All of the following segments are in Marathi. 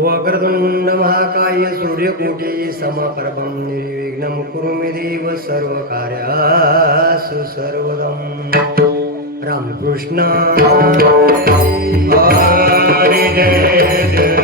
वक्रतुंड महाकाय सूर्यकोटि समप्रभं निर्विघ्नं कुरु मे देव सर्वकार्यासु सर्वदं रामकृष्ण हरि जय जय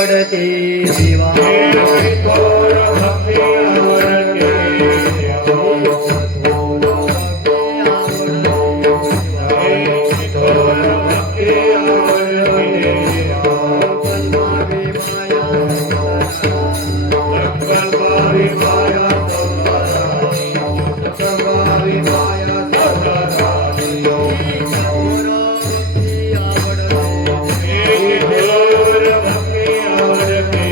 आवडते देवा थोर भक्ती आवडते थोर भक्ती आवडते संकल्पावी माया संकल्पावी माया थोर भक्ती आवडते थोर भक्ती आवडते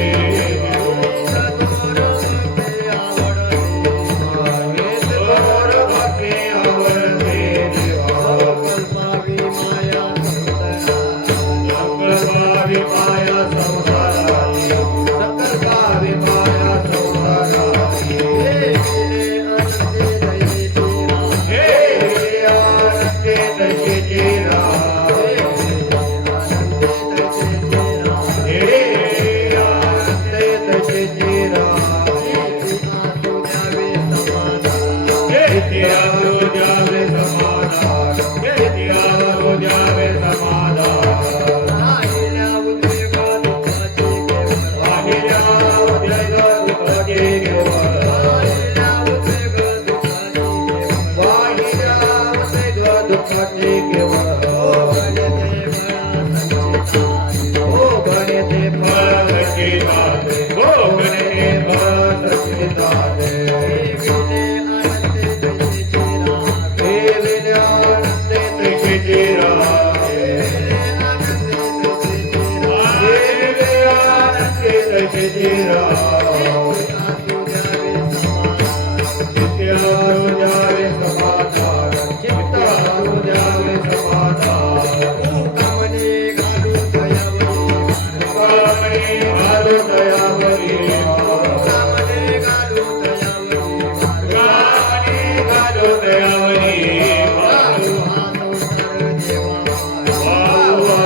संकल्पावी माया संकल्पावी माया संसाराची संकल्पावी माया संसाराची हे आनंदे तैसेची राह हे आनंदे तैसेची राह हे त्यागो द्यावे समाधान हे त्यागो द्यावे समाधान वाहिल्या उद्वेग दुःखाचे केवळ वाहिल्या उद्वेग दुःखाचे केवळ हो गणिते फळ सच्चिदानंद हो गणिते फळ सच्चिदानंद हे विद्यानंदे तैसेची राह हे विद्यानंदे तैसेची राह चित्ताला द्यावे समाधान चित्ताला द्यावे समाधान कामने घालू दयावरी कामने घालू दयावरी वाहू हा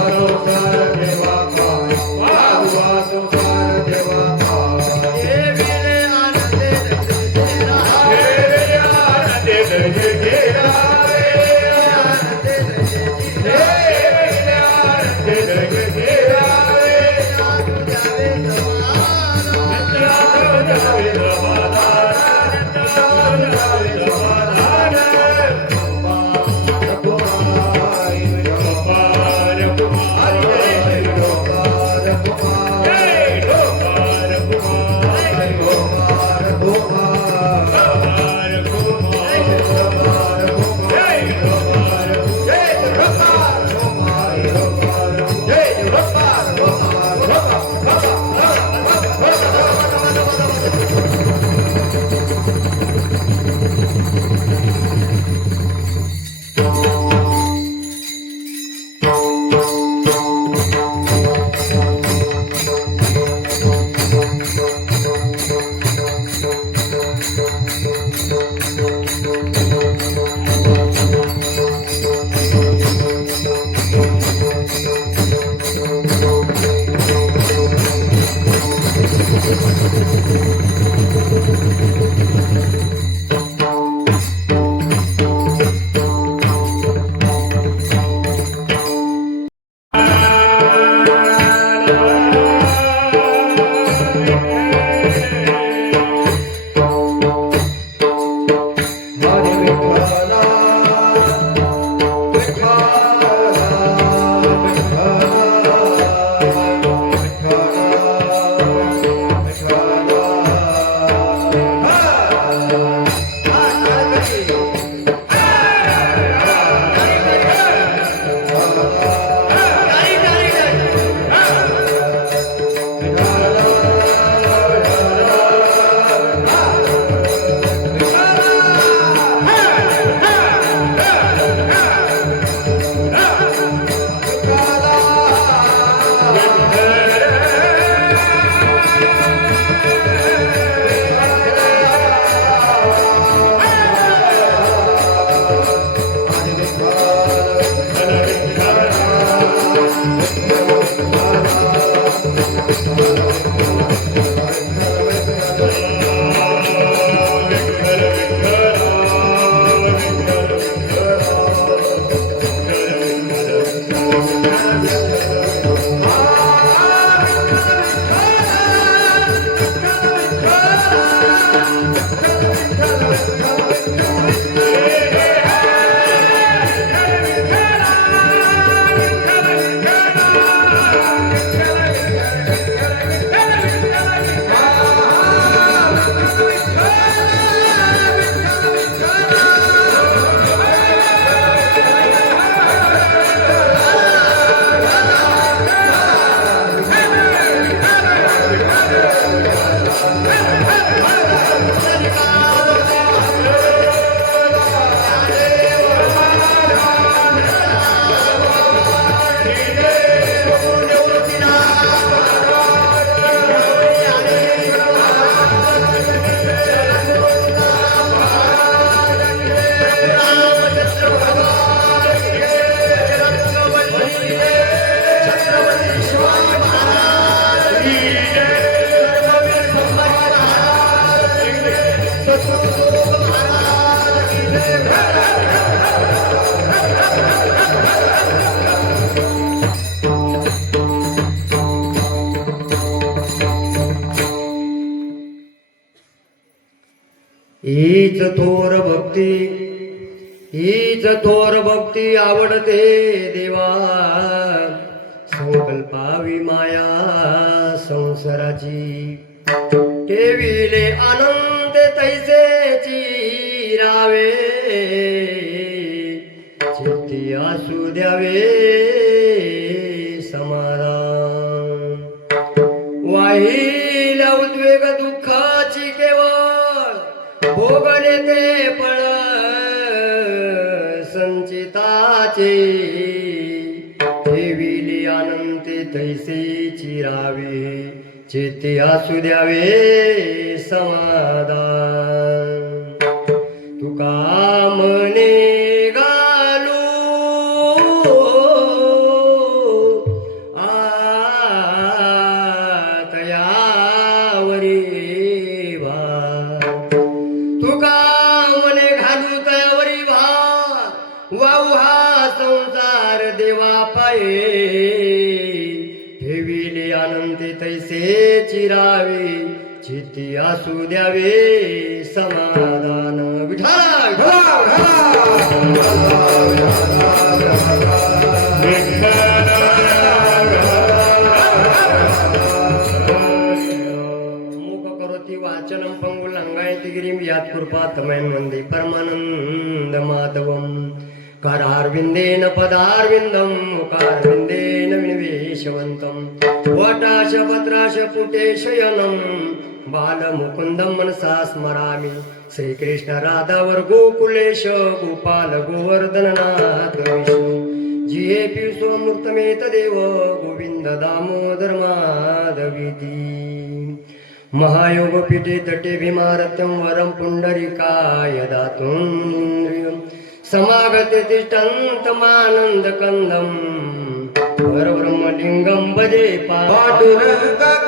संसार देवा पाय वाहू हा संसार देवा पाय हे विले आनंदे तैसेची राह हे आनंदे तैसेची राह हे आनंदे तैसेची राह हे आनंदे तैसेची राह द्यावे समाधान द्यावे समाधान गोपाल कुमार गोपाल कुमार जय गोपाल कुमार गोपाल कुमार गोपाल कुमार गोपाल कुमार जय गोपाल जय गोपाल कुमार गोपाल जय गोपाल हीच थोर भक्ती आवडते देवा, संकल्पावी माया संसाराची, ठेविले आनंद तैसेची रावे, चित्ती असू द्यावे समाधान, वाहिल्या उद्वेग दुःखाची केवळ भोगले ते पळ संचिताचे, ठेविले आनंदे तैसे चिरावे, चित्ते असू द्यावे समाधान, तुका मने घालू तयावरी भार, तुका मने घालू तयावरी भार, वाहू हा संसार देवा पाये, ठेविले आनंदे तैसे चिरावे, चित्ती असू द्यावे समाधान. विठ्ठल मूक करोति वाचनं पंगुलंगायति गिरिं यात् कृपातमयं वन्दे परमानन्द माधवम्. करारविन्देन पदारविन्दं मुखारविन्देन विनिवेशवन्तं, वटाशपत्राश पुटे शयनं बालमुकुन्दं मनसा स्मरामि. श्रीकृष्ण राधावर गोकुलेश गोपाल गोवर्धननाथ विष्णु, जिये पियुषमूर्तमेत देव गोविंद दामोदर माधवीति. महायोगपीठे तटे भीमारत्यं वरं पुण्डरीकाय दातुं समागते तिष्ठन्तमानन्दकन्दं, परब्रह्मलिङ्गं भजे पाण्डुरङ्गं.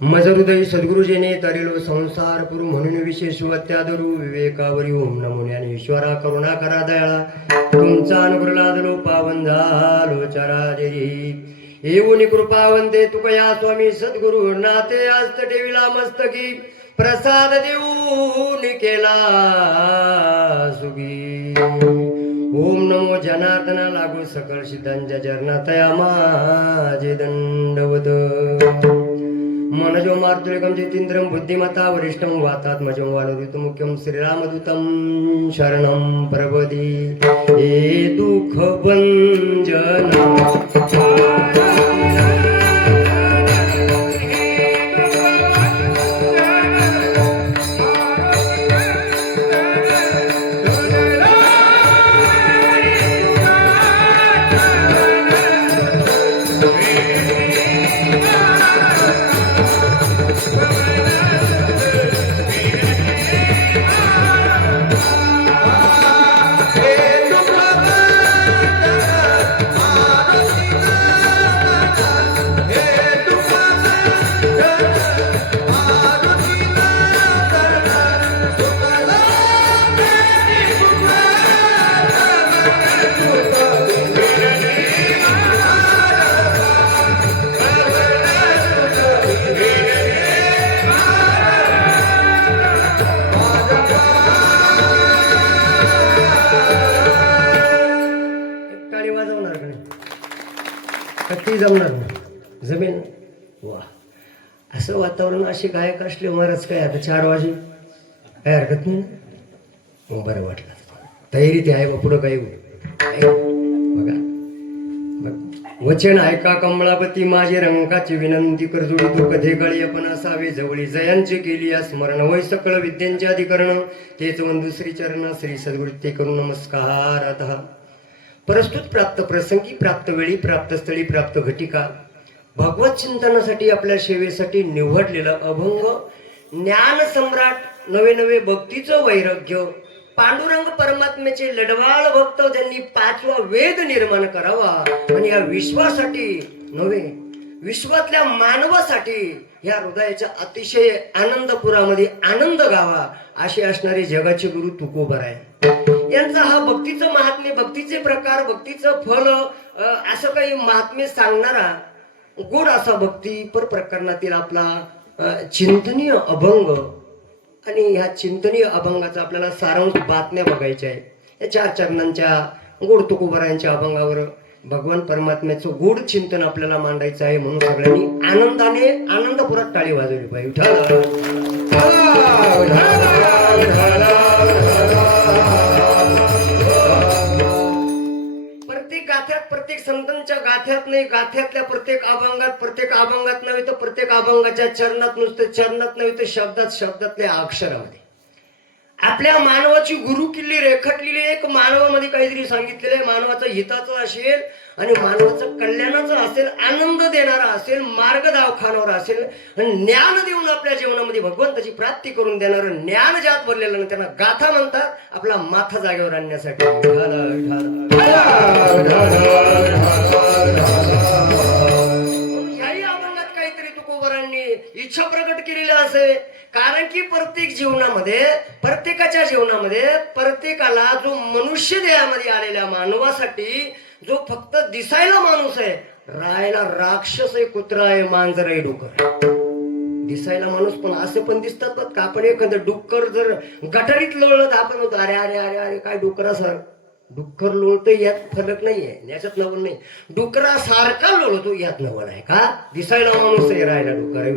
मज हृदय सद्गुरुजेने तरिलो संसार पुरु म्हणून विशेष अत्यादरू विवेकावरी ओम नमुन्याने ईश्वरा करुणा करा दयाळा, तुमचा अनुग्रह लादलो पावन झालो चराचरी. येऊन कृपावंते तुकया स्वामी सद्गुरु नाते आस्त ठेविला मस्तकी, प्रसाद देऊन केला सुगी. ओम नमो जनार्दना लागू सकळ सिद्धांच्या चरणातया माझे दंडवत मनजो मार्तुलिकम जितींद्रम बुद्धिमता वरिष्ठम वातात्मजं वानरुतं मुख्यं श्रीरामदूतं शरणं प्रपदि हे दुःख भंजन कधी जमणार नाही जमेल वा असं वातावरण असे गायक असले महाराज काय आता 4 वाजे काय हरकत नाही मग बरं वाटलं तयारी ते आहे पुढं काही बघा वचन ऐका कमळापती माझे रंकाची विनंती कर जोडी तू कधे गळी पण असावे जवळी जयांचे केली या स्मरण वै सकळ विद्यांचे अधिकरण तेच वंदू श्री चरण श्री सद्गुरू ते करू नमस्कार आता प्रस्तुत प्राप्त प्रसंगी प्राप्त वेळी प्राप्त स्थळी प्राप्त घटिका भगवत चिंतनासाठी आपल्या सेवेसाठी निवडलेलं अभंग ज्ञान सम्राट नवे नवे भक्तीचं वैराग्य पांडुरंग परमात्म्याचे लढवाळ भक्त ज्यांनी 5वा वेद निर्माण करावा आणि या विश्वासाठी नव्हे विश्वातल्या मानवासाठी या हृदयाच्या अतिशय आनंदपुरामध्ये आनंद गावा असे असणारे जगाचे गुरु तुकोबराय यांचा हा भक्तीचं महात्म्य भक्तीचे प्रकार भक्तीचं फल असं काही महात्म्य सांगणारा गोड असा भक्ती पर प्रकरणातील आपला चिंतनीय अभंग आणि ह्या चिंतनीय अभंगाचा आपल्याला सारांश बातम्या बघायच्या आहे या 4 चरणांच्या गोड तुकोबरायांच्या अभंगावर भगवान परमात्म्याचं गोड चिंतन आपल्याला मांडायचं आहे म्हणून सगळ्यांनी आनंदाने आनंदपुरात टाळी वाजवली पाहिजे प्रत्येक गाथ्यात प्रत्येक संतांच्या गाथ्यात नाही गाथ्यातल्या प्रत्येक अभंगात नव्हे तर प्रत्येक अभंगाच्या चरणात नुसते चरणात नव्हे तर शब्दातल्या अक्षरामध्ये आपल्या मानवाची गुरु किल्ली रेखटलेली एक मानवामध्ये काहीतरी सांगितलेलं आहे मानवाचं हिताचं असेल आणि मानवाचं कल्याणाचं असेल आनंद देणारा असेल मार्ग दावखानावर असेल आणि ज्ञान देऊन आपल्या जीवनामध्ये भगवंताची प्राप्ती करून देणारं ज्ञान ज्यात भरलेलं त्यांना गाथा म्हणतात आपला माथा जागेवर आणण्यासाठी ह्याही अभंगात काहीतरी तुकोबरांनी इच्छा प्रकट केलेली असेल कारण की प्रत्येकाच्या जीवनामध्ये प्रत्येकाला जो मनुष्य देहामध्ये आलेल्या मानवासाठी जो फक्त दिसायला माणूस आहे राहायला राक्षस आहे कुत्रा आहे मांजर आहे डुक्कर दिसायला माणूस पण असे पण दिसतात बघ का आपण एखादं डुक्कर जर गटारीत लोळलं तर आपण होतो अरे अरे अरे अरे काय डुकरा सर डुक्कर लोळतो यात फरक नाहीये याच्यात नवल नाही डुकरा सारखा लोळतो यात नवल आहे का दिसायला माणूस आहे राहायला डुक्कर आहे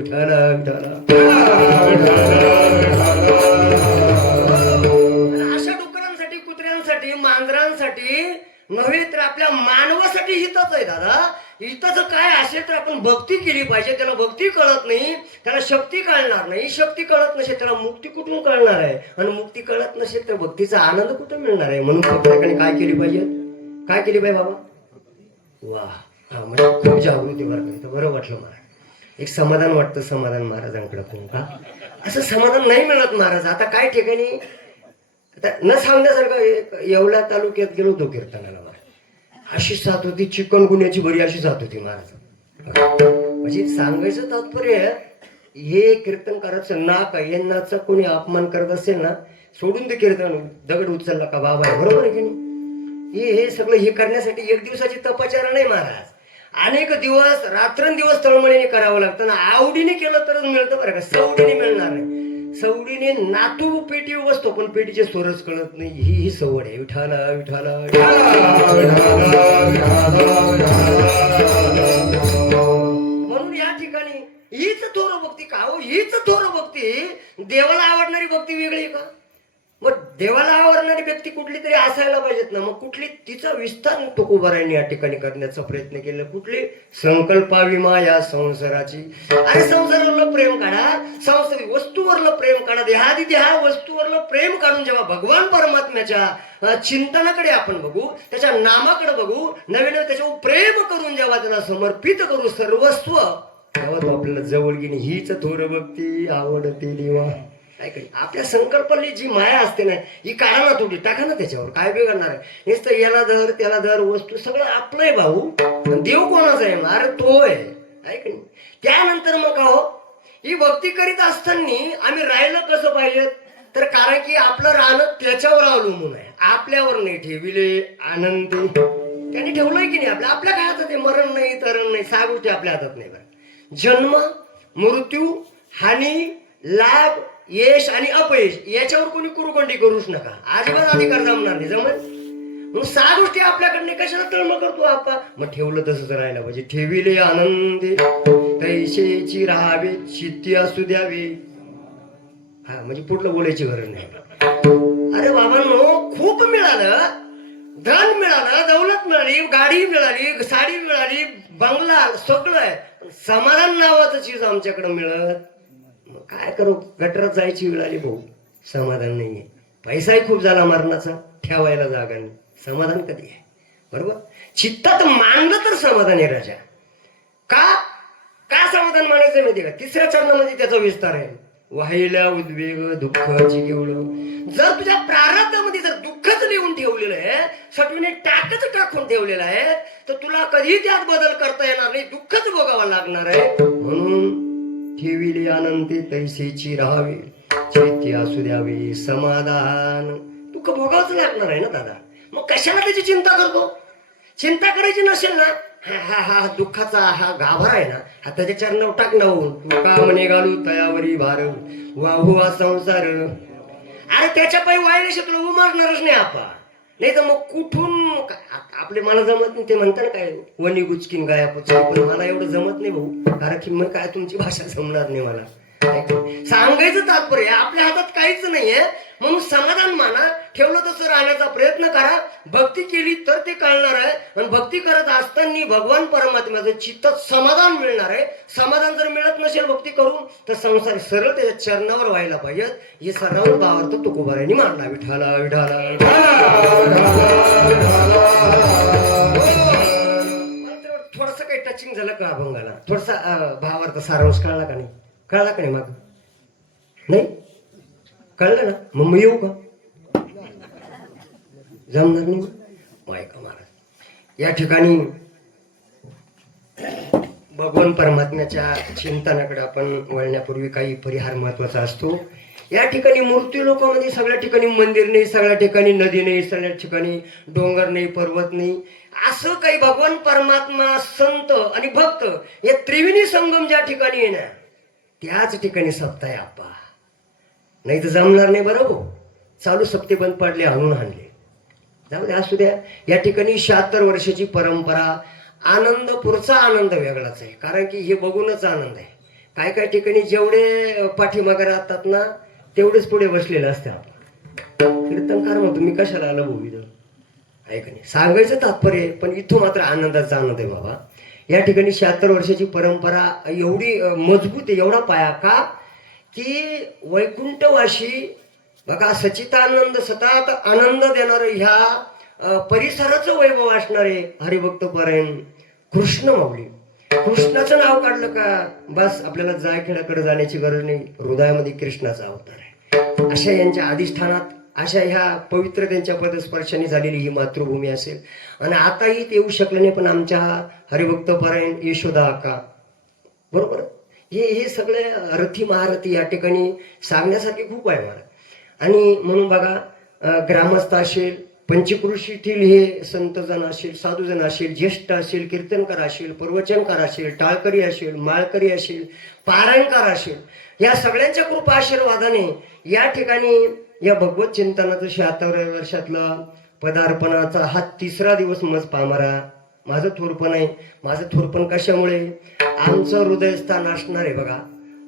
अशा डुकरांसाठी कुत्र्यांसाठी मांजरांसाठी नव्हे तर आपल्या मानवासाठी हितच आहे दादा हिताचं काय असेल तर आपण भक्ती केली पाहिजे त्याला भक्ती कळत नाही त्याला शक्ती कळणार नाही शक्ती कळत नसेल त्याला मुक्ती कुठून कळणार आहे आणि मुक्ती कळत नसेल तर भक्तीचा आनंद कुठून मिळणार आहे म्हणून प्रत्येकाने काय केली पाहिजे काय केली पाहिजे बाबा वा म्हणजे खूप जागृती बरं वाटलं मला एक समाधान वाटतं समाधान महाराजांकडे पण का असं समाधान नाही मिळत महाराज आता काय ठिकाणी आता न सांगण्यासारखं येवला तालुक्यात गेलो होतो कीर्तनाला अशी साथ होती चिकनगुन्याची बरी अशी साथ होती महाराज म्हणजे सांगायचं तात्पर्य हे कीर्तनकाराचं नाक आहे यांनाचा कोणी अपमान करत असेल ना सोडून दे कीर्तन दगड उचलला का बाबा आहे बरोबर आहे की नाही हे सगळं हे करण्यासाठी 1 दिवसाची तपचारा नाही महाराज अनेक दिवस रात्रंदिवस तळमळीने करावं लागतं ना आवडीने केलं तरच मिळतं बरं का सवडीने मिळणार नाही सवडीने नातू पेटी बसतो पण पेटीचे स्वरच कळत नाही. ही सवड आहे. विठाला विठाला म्हणून या ठिकाणी हीच थोर भक्ती का हो, हीच थोर भक्ती. देवाला आवडणारी भक्ती वेगळी का? मग देवाला आवडणारी व्यक्ती कुठली तरी असायला पाहिजेत ना. मग कुठली तिचा विस्तार तुकोबारायांनी या ठिकाणी करण्याचा प्रयत्न केला. कुठली? संकल्पावी माया संसाराची. अरे संसारावरलं प्रेम काढा, संसार वस्तूवरलं प्रेम काढा, देहादी देहा वस्तूवरलं प्रेम काढून जेव्हा भगवान परमात्म्याच्या चिंतनाकडे आपण बघू, त्याच्या नामाकडे बघू, नवीन त्याच्यावर प्रेम करून जेव्हा त्यांना समर्पित करू सर्वस्व, तेव्हा तो आपल्याला जवळ घेणे. हीच थोर भक्ती आवडते देवा. आपल्या संकल्पाने जी माया असते ना, ही काढा ना थोडी, टाका ना त्याच्यावर. काय बिघडणार आहे? नुसतं याला धर त्याला धर, वस्तू सगळं आपलं आहे भाऊ. देव कोणाचा आहे? अरे तो आहे की नाही? त्यानंतर मग का हो, ही भक्ती करीत असताना आम्ही राहिलं कसं पाहिजे? तर कारण की आपलं राहणं त्याच्यावर अवलंबून आहे, आपल्यावर नाही. ठेविले आनंदी त्यांनी ठेवलंय की नाही आपल्या आपल्या काय हातात आहे? मरण नाही, तरण नाही, सहा गोष्टी आपल्या हातात नाही. बरं, जन्म, मृत्यू, हानी, लाभ, यश आणि अपयश याच्यावर कोणी कुरुकोंडी करूच नका. अजिबात अधिकार जमणार नाही. जमल मग सहा गोष्टी आपल्याकडे कशाला तळमळ करतो आपण? मग ठेवलं तसंच राहायला पाहिजे. ठेविले आनंदी तैसेची राहावे, चित्ती असू द्यावे. हा म्हणजे पुढलं बोलायची गरज नाही. अरे बाबांनो, खूप मिळालं, धन मिळालं, दौलत मिळाली, गाडी मिळाली, साडी मिळाली, बंगला, सगळं आहे, समाधान नावाचं चीज आमच्याकडे मिळत. काय करू? गटरात जायची वेळ आली भाऊ, समाधान नाहीये. पैसाही खूप झाला मरणाचा, ठेवायला जागा नाही. समाधान कधी आहे? बरोबर. चित्तात मानलं तर समाधान आहे राजा. का समाधान मानायचं माहिती का? तिसऱ्या चरणामध्ये त्याचा विस्तार आहे. वाहिल्या उद्वेग दुःखाची केवढं. जर तुझ्या प्रारब्धामध्ये जर दुःखच लिहून ठेवलेलं आहे, सटवीने टाकच टाकून ठेवलेलं आहे, तर तुला कधी त्यात बदल करता येणार नाही, दुःखच भोगावं लागणार आहे. म्हणून ठेविले आनंदी तैसेची राहावे, चित्ती असू द्यावे समाधान. दुःख भोगावंच लागणार आहे ना दादा. मग कशाला त्याची चिंता करतो? चिंता करायची नसेल ना, हा दुःखाचा हा गाभा आहे ना, हा त्याच्या चरणावर टाक ना. तू का म्हणे घालू तयावरी भार, वाहू हा संसार. अरे त्याच्या पायी वायल्याशी तुला उमारणारच नाही आपण. नाही तर मग कुठून आपले मला जमत नाही. ते म्हणतात ना काय, वनी गुचकीन गाया पुचकी, पण मला एवढं जमत नाही भाऊ. कारण की मग काय तुमची भाषा जमणार नाही मला. सांगायचं तात्पर्य आपल्या हातात काहीच नाहीये. म्हणून समाधान माना, ठेवलं तसं राहण्याचा प्रयत्न करा. भक्ती केली तर ते कळणार आहे. आणि भक्ती करत असताना भगवान परमात्म्याचं चित्तात समाधान मिळणार आहे. समाधान जर मिळत नसेल भक्ती करून, तर संसार सरळ त्याच्या चरणावर व्हायला पाहिजे. हे सर्व भावार्थ तुकोबारायांनी मांडला. विठाला विठाला. थोडस काही टचिंग झालं का अभंगाला? थोडासा भावार्थ सारांश कळला का नाही? कळला का नाही? माग नाही कळलं ना? मग येऊ का? जमणार नाही मायका महाराज. या ठिकाणी भगवान परमात्म्याच्या चिंतनाकडे आपण वळण्यापूर्वी काही परिहार महत्वाचा असतो. या ठिकाणी मूर्ती लोकांमध्ये सगळ्या ठिकाणी मंदिर नाही, सगळ्या ठिकाणी नदी नाही, सगळ्या ठिकाणी डोंगर नाही, पर्वत नाही. असं काही भगवान परमात्मा, संत आणि भक्त हे त्रिवेणी संगम ज्या ठिकाणी आहे ना, त्याच ठिकाणी सप्ताह आहे आपा. नाही तर जमणार नाही. बरोबर, चालू सप्ते बंद पडले, आणून आणले, जाऊ द्या, असू द्या. या ठिकाणी 76 वर्षाची परंपरा. आनंद, पुढचा आनंद वेगळाच आहे, कारण की हे बघूनच आनंद आहे. काय काय ठिकाणी जेवढे पाठीमागे राहतात ना, तेवढेच पुढे बसलेले असते. आपण कीर्तनकार म्हणतो, मी कशाला आलो भाऊ इथं? ऐका नाही, सांगायचं तात्पर्य. पण इथं मात्र आनंदाचा आनंद आहे बाबा. या ठिकाणी 76 वर्षाची परंपरा एवढी मजबूत आहे, एवढा पाया का की वैकुंठवाशी बघा, सचितानंद सतत आनंद देणार ह्या परिसराचं वैभव असणारे हरिभक्त परायण कृष्ण माऊली. कृष्णाचं नाव काढलं का बस आपल्याला जायखेड्याकडे जाण्याची गरज नाही. हृदयामध्ये कृष्णाचा अवतार आहे. अशा यांच्या अधिष्ठानात, अशा ह्या पवित्र त्यांच्या पदस्पर्शाने झालेली ही मातृभूमी असेल. आणि आताही ते येऊ शकले नाही, पण आमच्या हरिभक्त परायण यशोदा अक्का, बरोबर, हे सगळे रथी महारथी या ठिकाणी सांगण्यासाठी खूप आहे मला. आणि म्हणून बघा, ग्रामस्थ असेल, पंचक्रोशीतील हे संतजन असेल, साधूजन असेल, ज्येष्ठ असेल, कीर्तनकार असेल, प्रवचनकार असेल, टाळकरी असेल, माळकरी असेल, पारायणकार असेल, या सगळ्यांच्या कृपा आशीर्वादाने या ठिकाणी या भगवत चिंतनाचं 76व्या वर्षातलं पदार्पणाचा हा 3रा दिवस मज पामारा. माझं थोरपण आहे. माझं थोरपण कशामुळे? आमचं हृदयस्थान असणार आहे बघा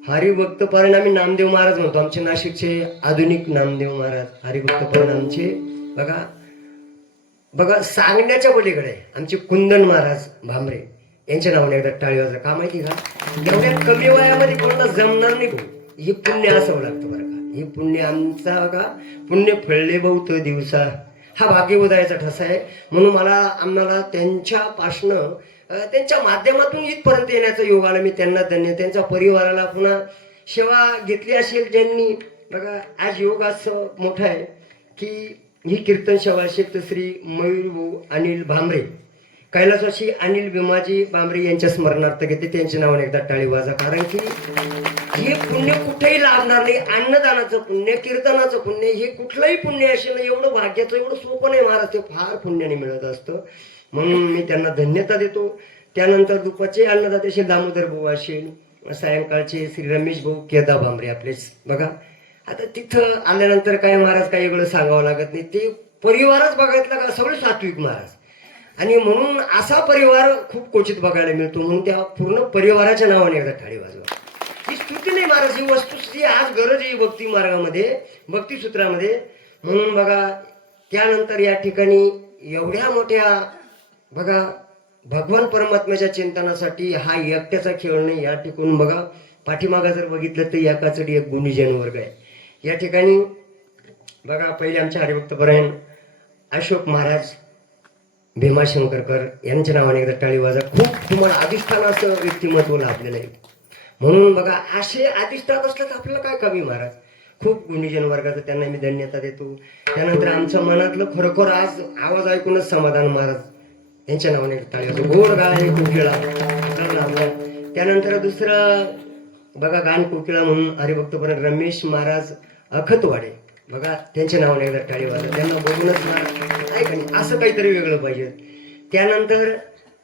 हरिभक्त पारायण. आम्ही नामदेव महाराज म्हणतो, आमचे नाशिकचे आधुनिक नामदेव महाराज हरिभक्त पारायण आमचे बघा बघा सांगण्याच्या पलीकडे आमचे कुंदन महाराज भामरे यांच्या नावाने एकदा टाळी वाजवा. का माहिती का? एवढ्या कमी वयामध्ये कोणाला जमणार नाही. हे पुण्य असावं लागतं बरं का. हे पुण्य आमचा बघा पुण्य फळले बहुत दिवसा हा भाग्यउदयाचा ठसा आहे. म्हणून आम्हाला त्यांच्यापासनं त्यांच्या माध्यमातून इथपर्यंत येण्याचा योग आला. मी त्यांना त्यांच्या परिवाराला पुन्हा सेवा घेतली असेल ज्यांनी बघा. आज योग असं मोठा आहे की ही कीर्तन सेवा शेत श्री मयूर भाऊ अनिल भामरे, कैलासवासी अनिल भीमाजी भामरे यांच्या स्मरणार्थ घेते. त्यांच्या नावाने एकदा टाळी वाजा. कारण की हे पुण्य कुठेही लाभणार नाही. अन्नदानाचं पुण्य, कीर्तनाचं पुण्य, हे कुठलंही पुण्य असेल ना एवढं भाग्याचं एवढं सोपं नाही महाराज. ते फार पुण्याने मिळत असतं. म्हणून मी त्यांना धन्यता देतो. त्यानंतर दुपारचे अन्नदाते श्री दामोदर भाऊ असेल, सायंकाळचे श्री रमेश भाऊ केदा भामरे आपलेच बघा. आता तिथं आल्यानंतर काय महाराज काही वेगळं सांगावं लागत नाही. ते परिवारच बघायतला का सगळे सात्विक महाराज. आणि म्हणून असा परिवार खूप क्वचित बघायला मिळतो. म्हणून त्या पूर्ण परिवाराच्या नावाने एकदा टाळी वाजवा. ही स्तुती नाही महाराज, ही वस्तुस्थिती आज गरज आहे भक्ती मार्गामध्ये, भक्तिसूत्रामध्ये. म्हणून बघा त्यानंतर या ठिकाणी एवढ्या मोठ्या बघा भगवान परमात्म्याच्या चिंतनासाठी हा एकट्याचा खेळ नाही. या ठिकाणी बघा पाठीमागा जर बघितलं तर एकाचडी एक गुणीजन वर्ग आहे. या ठिकाणी बघा पहिले आमचे हरिभक्तपरायण अशोक महाराज भीमाशंकरकर यांच्या नावाने एकदा टाळी वाजा. खूप तुम्हाला अधिष्ठान असं व्यक्तिमत्व लाभलेलं आहे. म्हणून बघा असे अधिष्ठान असलं तर आपल्याला काय कमी महाराज. खूप गुणीजन वर्गाचं त्यांना मी धन्यता देतो. त्यानंतर आमच्या मनातलं खरोखर आज आवाज ऐकूनच समाधान महाराज यांच्या नावाने टाळी वाजवा. गोड गाय कोकिळा. त्यानंतर दुसरं बघा गान कोकिळा म्हणून हरिभक्तपरायण रमेश महाराज अखतवाडे बघा त्यांच्या नावाने एकदा टाळी वाजवा. त्यांना बघूनच महाराज ऐका नाही असं काहीतरी वेगळं पाहिजे. त्यानंतर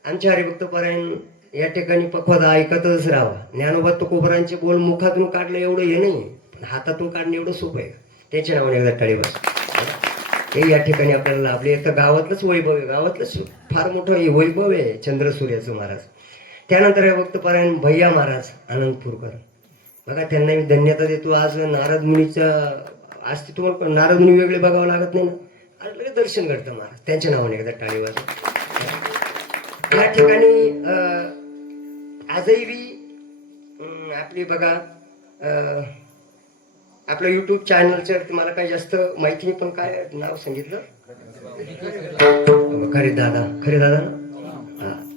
आमचे हरिभक्तपरायण या ठिकाणी पक्वादा ऐकतच राहावा. ज्ञानोबा तुकोबरांचे बोल मुखातून काढलं एवढं हे नाही, पण हातातून काढणं एवढं सोपं आहे. त्यांच्या नावाने एकदा टाळी वाजवा. हे या ठिकाणी आपल्याला लाभले. तर गावातलंच वैभव आहे, गावातलंच फार मोठं हे वैभव आहे चंद्रसूर्याचं महाराज. त्यानंतर हरिभक्तपरायण भैया महाराज अनंतपूरकर बघा त्यांना मी धन्यता देतो. आज नारद मुनीचं अस्तित्व नारद मुनी वेगळे बघावं लागत नाही ना, आज लगेच दर्शन घडतं महाराज. त्यांच्या नावाने एकदा टाळी वाजवा. या ठिकाणी आजही आपली बघा आपल्या युट्यूब चॅनलचं मला काही जास्त माहिती नाही, पण काय नाव सांगितलं खरे दादा ना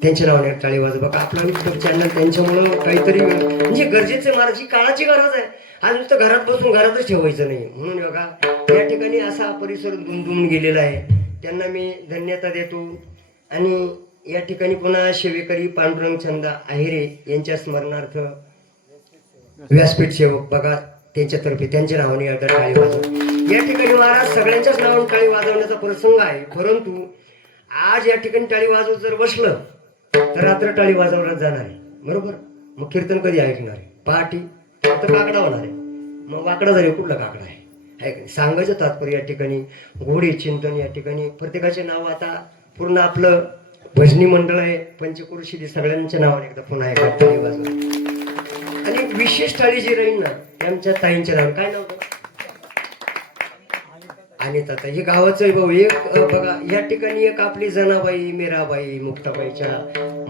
त्यांच्या नावाने टाळी वाजवा. बघा आपला युट्यूब चॅनल त्यांच्यामुळं काहीतरी म्हणजे गरजेचं महाराज. ही काळाची गरज आहे. आज नुसतं घरात बसून घरातच ठेवायचं नाही. म्हणून बघा या ठिकाणी असा परिसर दुमदुम गेलेला आहे. त्यांना मी धन्यता देतो. आणि या ठिकाणी पुन्हा सेवेकरी पांडुरंग चंदा आहिरे यांच्या स्मरणार्थ व्यासपीठ सेवक बघा त्यांच्यातर्फे त्यांच्या नावाने एकदा टाळी वाजवा. या ठिकाणी महाराज सगळ्यांच्याच नावाने टाळी वाजवण्याचा प्रसंग आहे. परंतु आज या ठिकाणी टाळी वाजवत जर बसलं तर रात्र टाळी वाजवण्यात जाणार आहे बरोबर. मग कीर्तन कधी ऐकणार आहे? पहाटी तर काकडा होणार आहे. मग वाकडा झाले कुठला काकडा आहे? सांगायचं तात्पर्य या ठिकाणी घोडे चिंतन या ठिकाणी प्रत्येकाचे नाव आता पूर्ण आपलं भजनी मंडळ आहे पंचक्रोशी सगळ्यांच्या नावाने एकदा पुन्हा एकदा टाळी वाजवा. आणि विशेष टाळी जी राहील ना त्यांच्या ताईंच्या नाव काय नाव आणि आता हे गावाचं भाऊ एक बघा या ठिकाणी एक आपली जनाबाई मीराबाई मुक्ताबाईच्या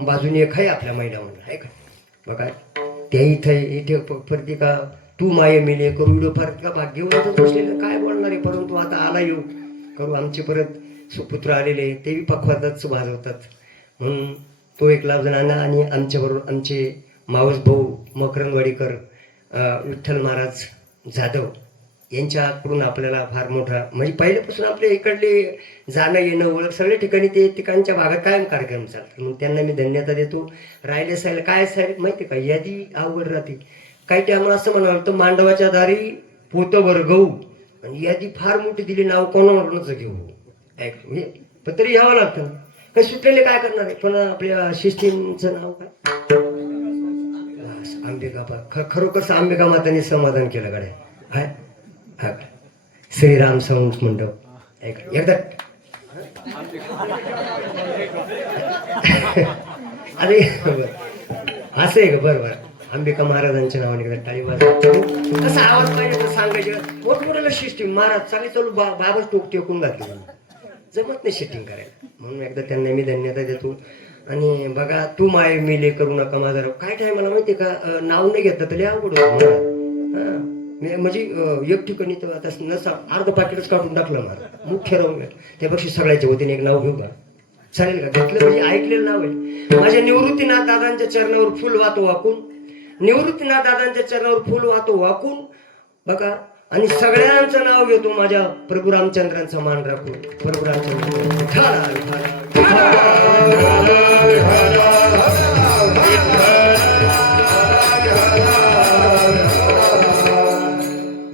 बाजूने एक आहे आपल्या महिला मंडळ आहे का बघा. त्या इथे प्रत्येका तू माये मिले करू फार भाग्यवंतच बसलेलं काय बोलणार आहे. परंतु आता आला येऊ करू आमचे परत सुपुत्र आलेले तेही पक्वातच वाजवतात. म्हणून तो एक लाभ जणांना. आणि आमच्याबरोबर आमचे मावस भाऊ मकरंदवाडीकर विठ्ठल महाराज जाधव यांच्याकडून आपल्याला फार मोठा म्हणजे पहिल्यापासून आपल्या इकडले जाणं येणं ओळख सगळ्या ठिकाणी ते ठिकाणच्या भागात कायम कार्यक्रम चालतात. म्हणून त्यांना मी धन्यता देतो. राहिले साहेब काय साहेब माहिती का यादी अवघड राहते. काही टायमाला असं म्हणावं तर मांडवाच्या दारी पोतं भर गहू आणि यादी फार मोठी दिली नाव कोणावरूनच घेऊ पण तरी यावं लागतं ना. काही सुटलेले काय करणार आहे. पण आपल्या शिस्तींचं नाव काय, अंबिका. खरोखर अंबिका मातांनी समाधान केलं गड्या. हा श्रीराम संत मंडप एकदा. अरे असं आहे का. बरोबर. अंबिका महाराजांच्या नावाने एकदा टाळी वाजवा. कसा आवाज पाहिजे तर सांगायचे. मोठमोठ्याला शिस्टिंग महाराज चालेल चालू बाबाच टोक टेकून घातली. जमत नाही शिटिंग करायला. म्हणून एकदा त्यांना मी धन्यता देतो. आणि बघा, तू माय मिले करू नका माझा राव. काय काय मला माहितीये का, नाव नाही घेतलं तरी अवघड होतं. म्हणजे एक ठिकाणी तर आता नसा अर्ध पाकिटच काढून टाकलं मला. मुख्य राहून त्यापेक्षा सगळ्याच्या वतीने एक नाव घेऊ का, चालेल का. घेतलं म्हणजे ऐकलेलं नाव आहे. माझ्या निवृत्तीनाथ दादांच्या चरणावर फुल वाहतो वाकून, निवृत्तीनाथ दादांच्या चरणावर फुल वाहतो वाकून बघा. आणि सगळ्यांचं नाव घेतो माझ्या प्रभू रामचंद्रांचा मान राखून. प्रभू रामचंद्र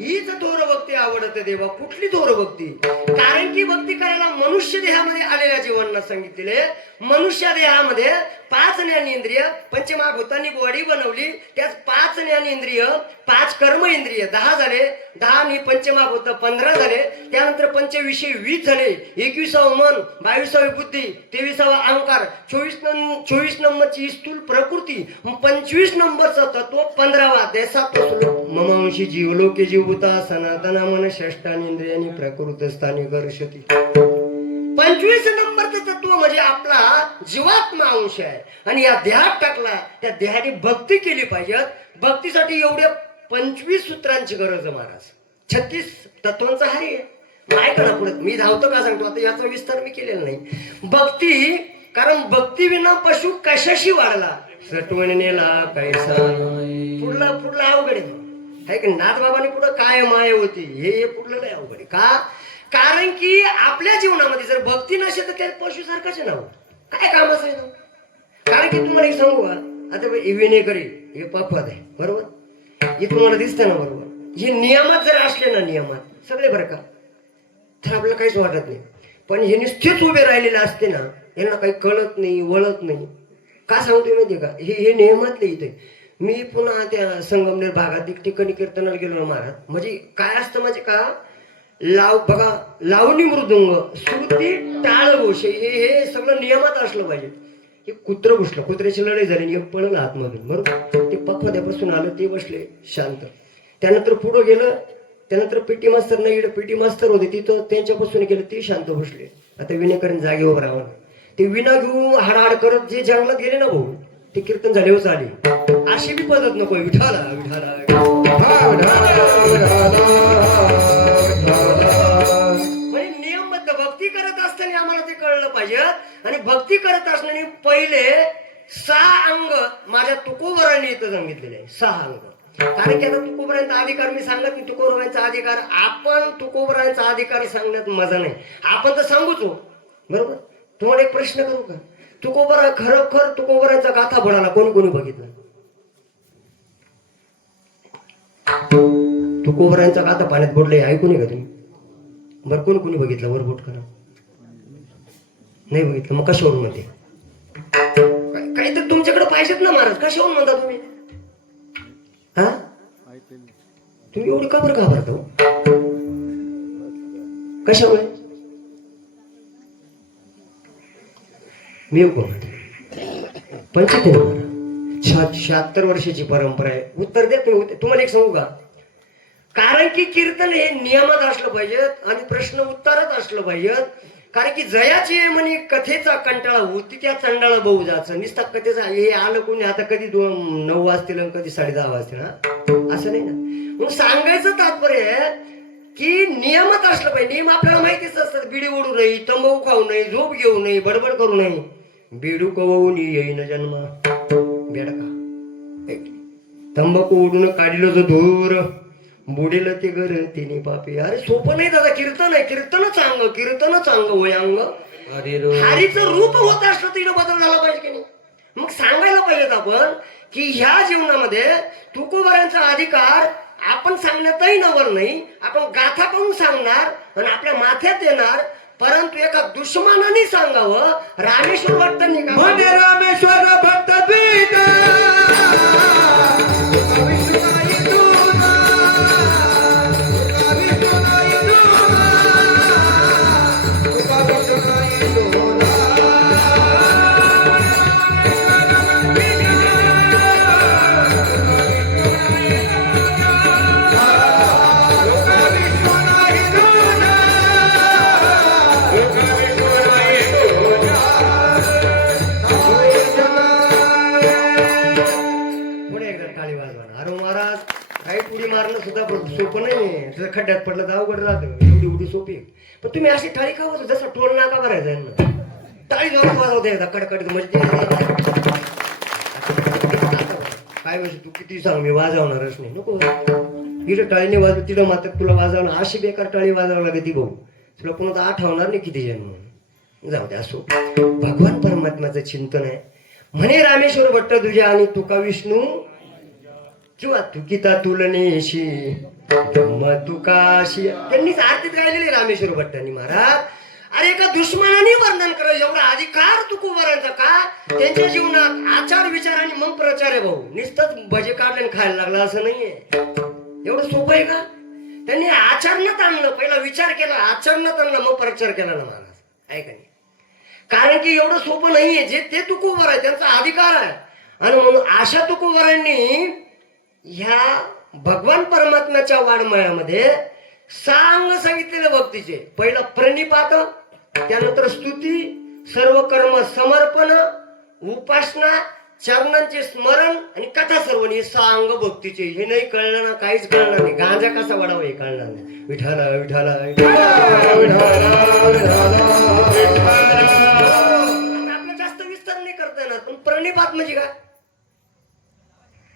हीच थोर भक्ती आवडते देवा. कुठली थोर भक्ती. कारण की भक्ती करायला मनुष्य देहामध्ये आलेल्या जीवांना सांगितलेले. मनुष्य देहामध्ये 5 ज्ञानेंद्रिय पंचमहाभूतांनी बॉडी बनवली. त्यात 5 ज्ञानेंद्रिय 5 कर्म इंद्रिय 10 झाले. 10 आणि पंचमहाभूत 15 झाले. त्यानंतर पंचविषय 20 झाले. 21वा मन, 22वी बुद्धी, 23वा अहंकार, 24 नंबरची स्थूल प्रकृती, 25 नंबरचं तत्व, 15वा देसात्व श्लोक. ममांशी जीवलोके जीवभूता सनातना मन षष्टानी इंद्रियानी प्रकृत स्थानी कर्षती. 25 नंबरचं तत्व म्हणजे आपला जीवात्मा अंश आहे. आणि या देहात टाकला. त्या देहाने भक्ती केली पाहिजे. भक्तीसाठी एवढ्या 25 सूत्रांची गरज आहे महाराज. 36 तत्वांचा आहे. काय करा पुढे मी धावतो का सांगतो. आता याचा विस्तार मी केलेला नाही. भक्ती, कारण भक्ती विना पशु कशाशी वाढला. सटवण नेला कैसा. पुढला अवघड आहे की. नाथबाबांनी पुढे काय माय होती हे पुढलं नाही अवघड आहे का. कारण की आपल्या जीवनामध्ये जर भक्ती नसेल तर त्या पशु सारखाच नाव काय कामाचं आहे ना. कारण की तुम्हाला एक सांगू का, आता विनेकरी हे पक्वाद आहे बरोबर. हे तुम्हाला दिसतं ना बरोबर. हे नियमात जर असले ना, नियमात सगळे बरं का, तर आपल्याला काहीच वाटत नाही. पण हे नुसतेच उभे राहिलेले असते ना, यांना काही कळत नाही वळत नाही. का सांगतोय माहितीये का, हे नियमातले इथे. मी पुन्हा त्या संगमनेर भागात एक ठिकाणी कीर्तनाला गेलो ना महाराज. म्हणजे काय असतं म्हणजे का, बघा लावणी मृदुंग श्रुती टाळ घोष हे सगळं नियमात असलं पाहिजे. हे कुत्र घुसलं, कुत्र्याची लढाई झाली, एक पळलं आतमधून बरोबर. ते पखवाद्यापासून आलं, ते बसले शांत. त्यानंतर पुढं गेलं. त्यानंतर पीटी मास्तर नाही, पीटी मास्तर होते तिथं, त्यांच्यापासून गेलं, ते शांत बसले. आता विनेकरांनी जागेवर राहावं. ते विना घेऊन हाडाहाड करत जे जंगलात गेले ना भाऊ, ते कीर्तन झाल्यावर आले. अशी बी पद्धत नको. विठाला विठाला म्हणजे नियमबद्ध भक्ती करत असताना आम्हाला ते कळलं पाहिजे. आणि भक्ती करत असताना पहिले 6 अंग माझ्या तुकोबरांनी इथं सांगितलेले आहे. 6 अंग. कारण की आता तुकोबरांचा अधिकार मी सांगत नाही. तुकोबरांचा अधिकार आपण, तुकोबरांचा अधिकार सांगण्यात मजा नाही. आपण तर सांगूच हो बरोबर. तुम्हाला एक प्रश्न करू का, तुकोबरा खरोखर तुकोबरांचा गाथा बुडाला कोणी कोणी बघितलं. तुकोबरांचा गाथा पाण्यात बुडले ऐकून का तुम्ही. बरं कोणी कोणी बघितलं वर बोट करा. नाही बघितलं. मग कशावरून म्हणते. काही तर तुमच्याकडे पाहिजेत ना महाराज. कशावरून म्हणता तुम्ही. हा तुम्ही एवढी का बरं घाबरतो कशामुळे. मी येऊ का 76 वर्षाची परंपरा आहे. उत्तर द्या तुम्ही. तुम्हाला एक सांगू का, कारण की कीर्तन हे नियमात असलं पाहिजेत आणि प्रश्न उत्तरात असलं पाहिजेत. कारण की जयाची म्हणे कथेचा कंटाळा होती त्या चंडाळा बहु जायचं. निस्ता कथेचा हे आलं कोणी आता कधी 9 वाजतील आणि कधी 10:30 वाजतील. असं नाही ना. मग सांगायचं तात्पर्य आहे की नियमात असलं पाहिजे. नियम आपल्याला माहितीच असतात. बिडी ओढू नये, तंबाखू खाऊ नये, झोप घेऊ नये, बडबड करू नये. बिडू कवून येईन जन्म बेडका. तंबाखू ओढून काढलं जो धूर बुडेल ते घर तिने पापी. अरे सोपं नाही दादा. कीर्तन आहे. कीर्तन चांग वयांग हरीचं रूप होत असलं तर बदल झाला पाहिजे की नाही. मग सांगायला पाहिजेत आपण की ह्या जीवनामध्ये तुकोबरांचा अधिकार आपण सांगण्यातही नवल नाही. आपण गाथा करून सांगणार आणि आपल्या माथ्यात येणार. परंतु एका दुश्मनाने सांगावं रामेश्वर भट्टांनी का म्हणे रामेश्वर भट्ट द्विजा पुढे एकदा टाळी वाजवा. अरे महाराज काही उडी मारणं सुद्धा सोपं नाही. जर खड्ड्यात पडलं तर अवघड राहतं. एवढी उडी सोपी आहे. पण तुम्ही अशी टाळी का वाजव जसं टोल नाका भरायचा यांना. टाळी जोरात वाजवते एकदा कडकड म्हणजे काय वेळेस तू किती सांग मी वाजवणारच नाही नको. इथं टाळीने वाजव तिथं मात्र तुला वाजवणं अशी बेकार टाळी वाजवावं लागते ती भाऊ. तुला पुन्हा तर आठवणार नाही किती जन्म. जाऊ दे असो. भगवान परमात्म्याचं चिंतन आहे. म्हणे रामेश्वर भट्ट तुझ्या आणि तुका विष्णू किंवा तुकिता तुलनेशी मग तुकाशी त्यांनीच आरतीत गायलेली रामेश्वर भट्टांनी महाराज. अरे एका दुश्मनाने वर्णन करा एवढा अधिकार तुकोबारांचा का त्यांच्या जीवनात आचार विचार आणि मग प्रचार आहे भाऊ. नुसतंच भजे काढले खायला लागला असं नाहीये. एवढं सोपं आहे का. त्यांनी आचरणात आणलं. पहिला विचार केला आचरणात आणला मग प्रचार केला ना महाराज. आहे का नाही. कारण की एवढं सोपं नाहीये. जे ते तुकोबर आहे त्यांचा अधिकार आहे. आणि म्हणून अशा तुकोबरांनी ह्या भगवान परमात्म्याच्या वाडमयामध्ये सांगितलेले भक्तीचे पहिलं प्रणिपात त्यानंतर स्तुती सर्व कर्म समर्पण उपासना चरणांचे स्मरण आणि कथा सर्वण हे सांग भक्तीचे. हे नाही कळलं ना काहीच कळणार नाही. गांजा कसा वाढावा हे कळणार नाही. विठाला विठाला आपलं जास्त विस्तार नाही करता येणार. पण प्रणिपात म्हणजे काय.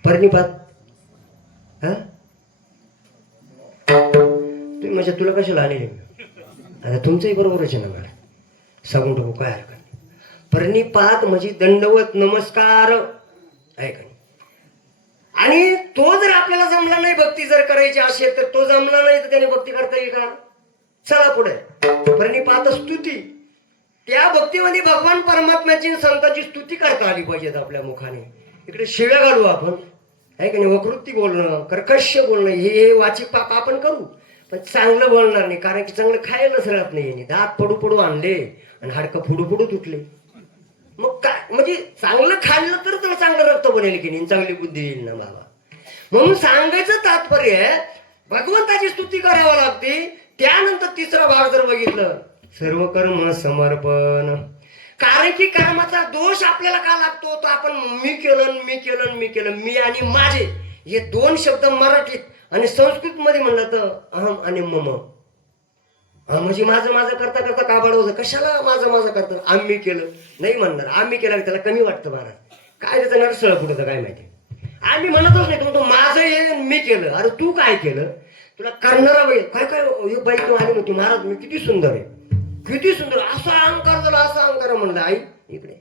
प्रणिपात हा तुम्ही म्हणजे तुला कशाला आले आता तुमचंही बरोबरच आहे ना मला सांगून टाकू काय हरकत नाही. प्रणिपात म्हणजे दंडवत नमस्कार आहे का. आणि तो जर आपल्याला जमला नाही भक्ती जर करायची असेल तर तो जमला नाही तर त्याने भक्ती करता येईल का. चला पुढे. प्रणिपात स्तुती. त्या भक्तीमध्ये भगवान परमात्म्याची संतांची स्तुती करता आली पाहिजेत आपल्या मुखाने. इकडे शिव्या घालू आपण आहे का नाही. वक्तृत्ती बोलणं कर्कश बोलणं हे वाचिक पाप आपण करू पण चांगलं बोलणार नाही. कारण की चांगलं खायलाच राहत नाही. दात पडू पडू आणले आणि हाडकं फुडू फुडू तुटले. मग काय म्हणजे चांगलं खाल्लं तर तुला चांगलं रक्त बनेल की नाही चांगली बुद्धी येईल ना बाबा. म्हणून सांगायचं तात्पर्य भगवंताची स्तुती करावी लागते. त्यानंतर तिसरा भाग जर बघितलं सर्व कर्म समर्पण. कारण की कर्माचा दोष आपल्याला का लागतो तो आपण मी केलं मी आणि माझे हे दोन शब्द मराठीत आणि संस्कृत मध्ये म्हणलं तर अहम आणि मम. म्हणजे माझं करता करता का बाळवलं कशाला माझं करतं. आम्ही केलं नाही म्हणणार. आम्ही केलं त्याला कमी वाटतं महाराज. काय त्याचं नरसळ कुठं काय माहिती. आम्ही म्हणतच नाही. तो माझं हे मी केलं. अरे तू काय केलं. तुला करणारा बाई काय बाई तू आली म्हणतो महाराज मी किती सुंदर आहे किती सुंदर असा अहंकार झाला असा अहंकार म्हणलं. आई इकडे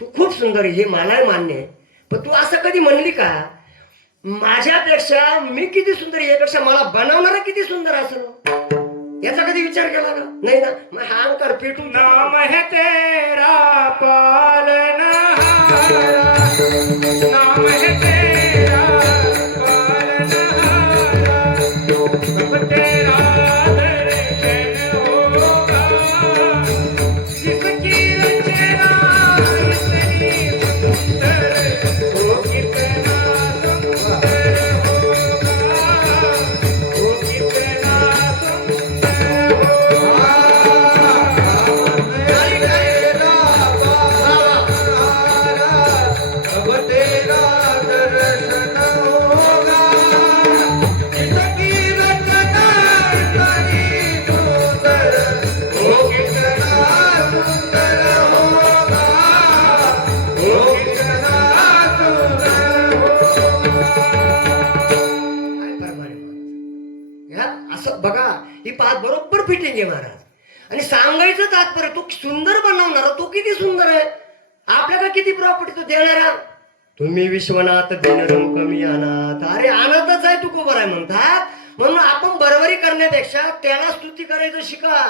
तू खूप सुंदर आहे हे मलाही मान्य आहे. पण तू असं कधी म्हणली का माझ्यापेक्षा मी किती सुंदर आहे यापेक्षा मला बनवणारा किती सुंदर असं याचा कधी विचार केला का नाही ना. मग हा अहंकार पेटून नाम है तेरा पालनहारा नाम है तेरा पालनहारा कब तेरा दर्शन होगा जिसकी रचना इतनी सुंदर वो कितना सुंदर होगा वो कितना सुंदर असं बघा ही पाच बरोबर फिटिंग आहे महाराज. आणि सांगायचं तात्पर्य तो सुंदर बनवणारा तो किती सुंदर आहे. आपल्याला किती प्रॉपर्टी तो देणारा. तुम्ही विश्वनाथ दिनरम कमी अनाथ. अरे अनाथच आहे तू को बरं आहे म्हणतात. म्हणून आपण बरोबरी करण्यापेक्षा त्याला स्तुती करायचं शिका.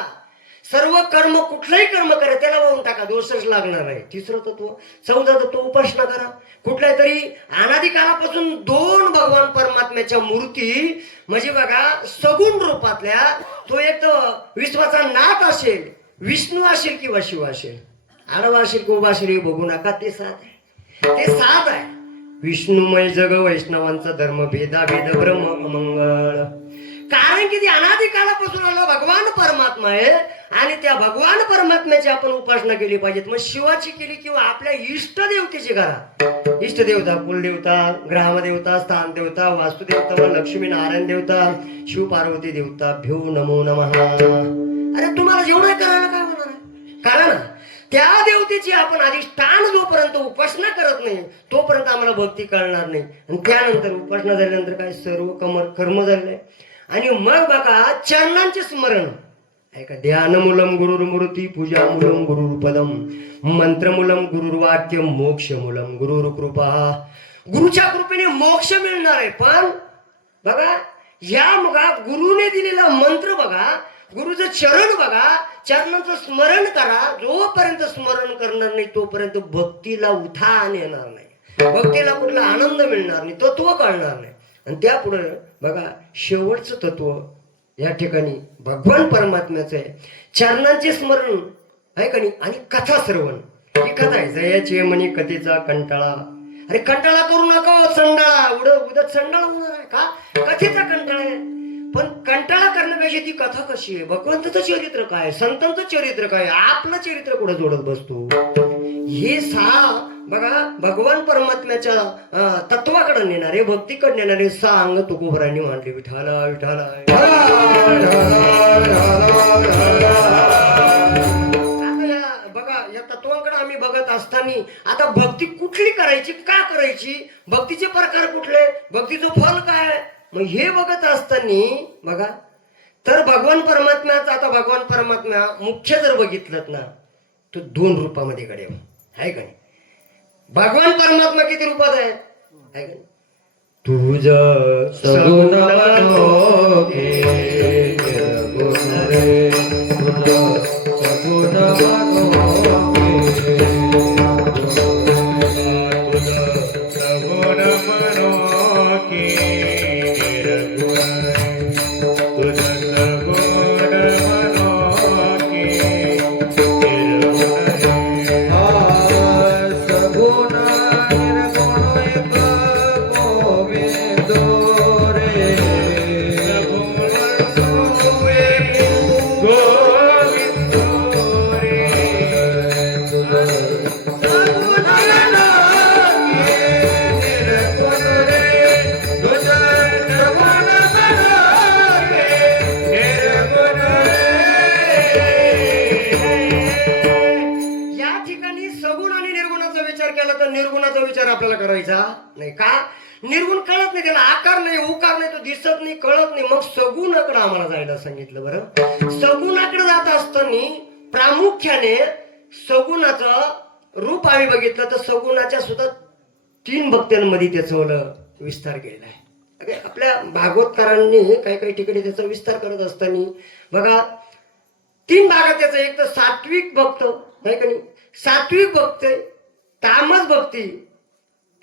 सर्व कर्म कुठलंही कर्म करा त्याला वाहून टाका, दोषच लागणार आहे. तिसरं तत्व. चौथं तत्व उपासना करा. कुठल्या तरी अनादिकालापासून दोन भगवान परमात्म्याच्या मूर्ती म्हणजे बघा सगुण रूपातल्या, तो एक तर विश्वाचा नाथ असेल, विष्णू असेल किंवा शिव असेल, आडवा असेल किंवा उभा असेल हे बघू नका, ते साथ आहे. ते साथ आहे. विष्णुमय जग वैष्णवांचा धर्म भेदाभेद ब्रह्म मंगळ. कारण की ती अनादी काळापासून आला भगवान परमात्मा आहे आणि त्या भगवान परमात्म्याची आपण उपासना केली पाहिजे. मग शिवाची केली किंवा आपल्या इष्ट देवतेची करा. इष्ट देवता, कुलदेवता, ग्रामदेवता, स्थान देवता, वास्तुदेवता, लक्ष्मी नारायण देवता, शिव पार्वती देवता, भ्यो नमो नमः. अरे तुम्हाला जेवढं करायला काय होणार आहे? कारण त्या देवतेची आपण अधिष्ठान जोपर्यंत उपासना करत नाही तोपर्यंत आम्हाला भक्ती कळणार नाही. आणि त्यानंतर उपासना झाल्यानंतर काय सर्व कर्म झाले. आणि मग बघा चरणांचे स्मरण ऐका. ध्यानमूलम गुरुर्मूर्ती, पूजामूलम गुरुर्पदम, मंत्रमूलम गुरुर्वाक्य, मोक्षमूलम गुरुर्कृपा. गुरुच्या कृपेने मोक्ष मिळणार आहे. पण बघा या बघा गुरुने दिलेला मंत्र बघा, गुरुचं चरण बघा, चरणांचं स्मरण करा. जोपर्यंत स्मरण करणार नाही तोपर्यंत भक्तीला उठाण येणार नाही, भक्तीला कुठला आनंद मिळणार नाही, तत्व कळणार नाही. आणि त्यापुढे बघा शेवटचं तत्व या ठिकाणी भगवान परमात्म्याचं आहे. चरणांचे स्मरण आहे का नाही आणि कथा श्रवण. ही कथा आहे. जयाचे म्हणे कथेचा कंटाळा. अरे कंटाळा करू नका संडाळा, उडत संडाळा होणार आहे का? कथेचा कंटाळा आहे. पण कंटाळा करण्यापेक्षा ती कथा कशी आहे, भगवंताचं चरित्र काय, संतांचं चरित्र काय, आपलं चरित्र कुठं जोडत बसतो. हे सहा बघा भगवान परमात्म्याच्या तत्वाकडे नेणारे, भक्तीकडे नेणारे सहा अंग तुकोबरांनी मांडले. विठाला विठाला. आता या बघा या तत्वांकडे आम्ही बघत असताना आता भक्ती कुठली करायची, का करायची, भक्तीचे प्रकार कुठले, भक्तीचं फल काय, मग हे बघत असताना बघा तर भगवान परमात्म्याचा आता भगवान परमात्मा मुख्य जर बघितलं ना तो दोन रूपामध्ये घडेल आहे का नाही. भगवान परमात्मा किती रूपात आहे का नाही. तुझ सगुण निर्गुणाचा विचार आपल्याला करायचा नाही का. निर्गुण कळत नाही, त्याला आकार नाही, उकार नाही, तो दिसत नाही, कळत नाही. मग सगुणाकडे आम्हाला जायला सांगितलं. बरं सगुणाकडे जात असताना प्रामुख्याने सगुणाचं रूप आम्ही बघितलं तर सगुणाच्या सुद्धा 3 भक्त्यांमध्ये त्याचं विस्तार केलेला आहे. आपल्या भागवतकारांनी काही काही ठिकाणी त्याचा विस्तार करत असताना बघा 3 भागात त्याचं. एक तर सात्विक भक्त आहे का नाही, सात्विक भक्त, तामस भक्ती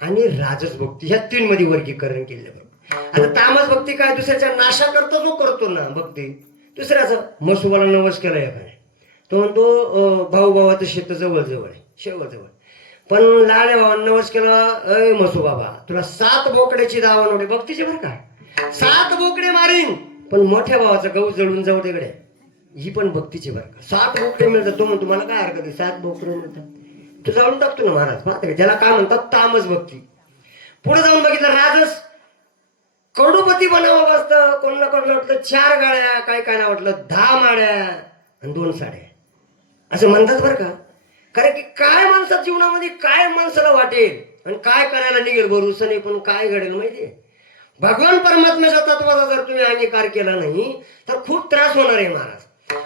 आणि राजस भक्ती, ह्या 3 मध्ये वर्गीकरण केलं. बरोबर. आता तामस भक्ती काय, दुसऱ्याच्या नाशा करता जो करतो ना भक्ती. दुसऱ्याचा मसुबाला नवस केला एकाने, तो म्हणतो भाऊ भावाचं शेत जवळ जवळ आहे, शेवळ जवळ. पण लाड्या भावानं नवस केला, अय मसू बाबा तुला 7 बोकड्याची दावा नव्हते भक्तीचे बरं का, 7 बोकडे मारीन पण मोठ्या भावाचा गहू जळून जाऊ तिकडे, ही पण भक्तीची बरं का. 7 बोकडे मिळतात. तो म्हणतो मला काय हरकत आहे, 7 बोकडे मिळतात तू जाऊन टाकतो ना महाराज. पाहते ज्याला काय म्हणतात तामस भक्ती. पुढे जाऊन बघितलं राजस, करोडपती बनावं वाटतं, कोणाला कोणाला वाटलं 4 गाड्या, काय काय ना वाटलं 10 माड्या आणि 2 साड्या असं म्हणतात बरं का. कारण की काय माणसाच्या जीवनामध्ये काय माणसाला वाटेल आणि काय करायला निघेल भरोसा नाही, पण काय घडेल माहितीये. भगवान परमात्म्याच्या तत्वाचा जर तुम्ही अंगीकार केला नाही तर खूप त्रास होणार आहे महाराज.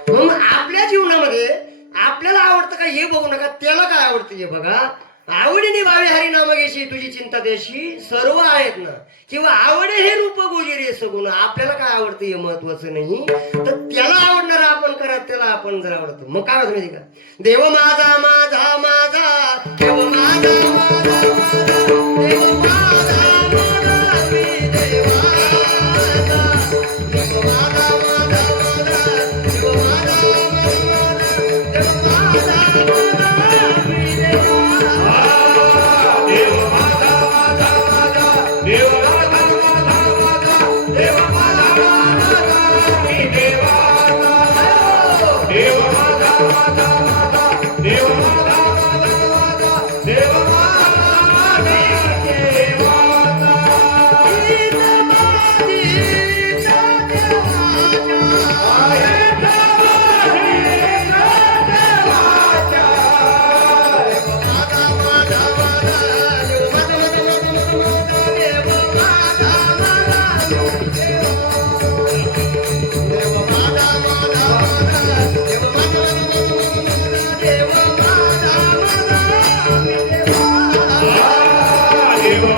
मग आपल्या जीवनामध्ये आपल्याला आवडतं का हे बघू नका, त्याला काय आवडतं हे बघा. आवडीने भावे हरी नामगेशी तुझी चिंता देशी सर्व आहेत ना, किंवा आवडे हे रूप गोजिरे सगुण. आपल्याला काय आवडतं हे महत्वाचं नाही, तर त्याला आवडणारं आपण करा. घरात त्याला आपण जर आवडतो. मग काय होतं माहिती का, देव माझा माझा माझा, देव माझा माझा माझा, देव माझा माझा मी देवाचा, देव माझा माझा माझा, देव माझा माझा माझा, देव माझा माझा मी देवाचा. देव माझा माझा माझा, देव माझा माझा माझा, देव माझा माझा मी देवाचा. देव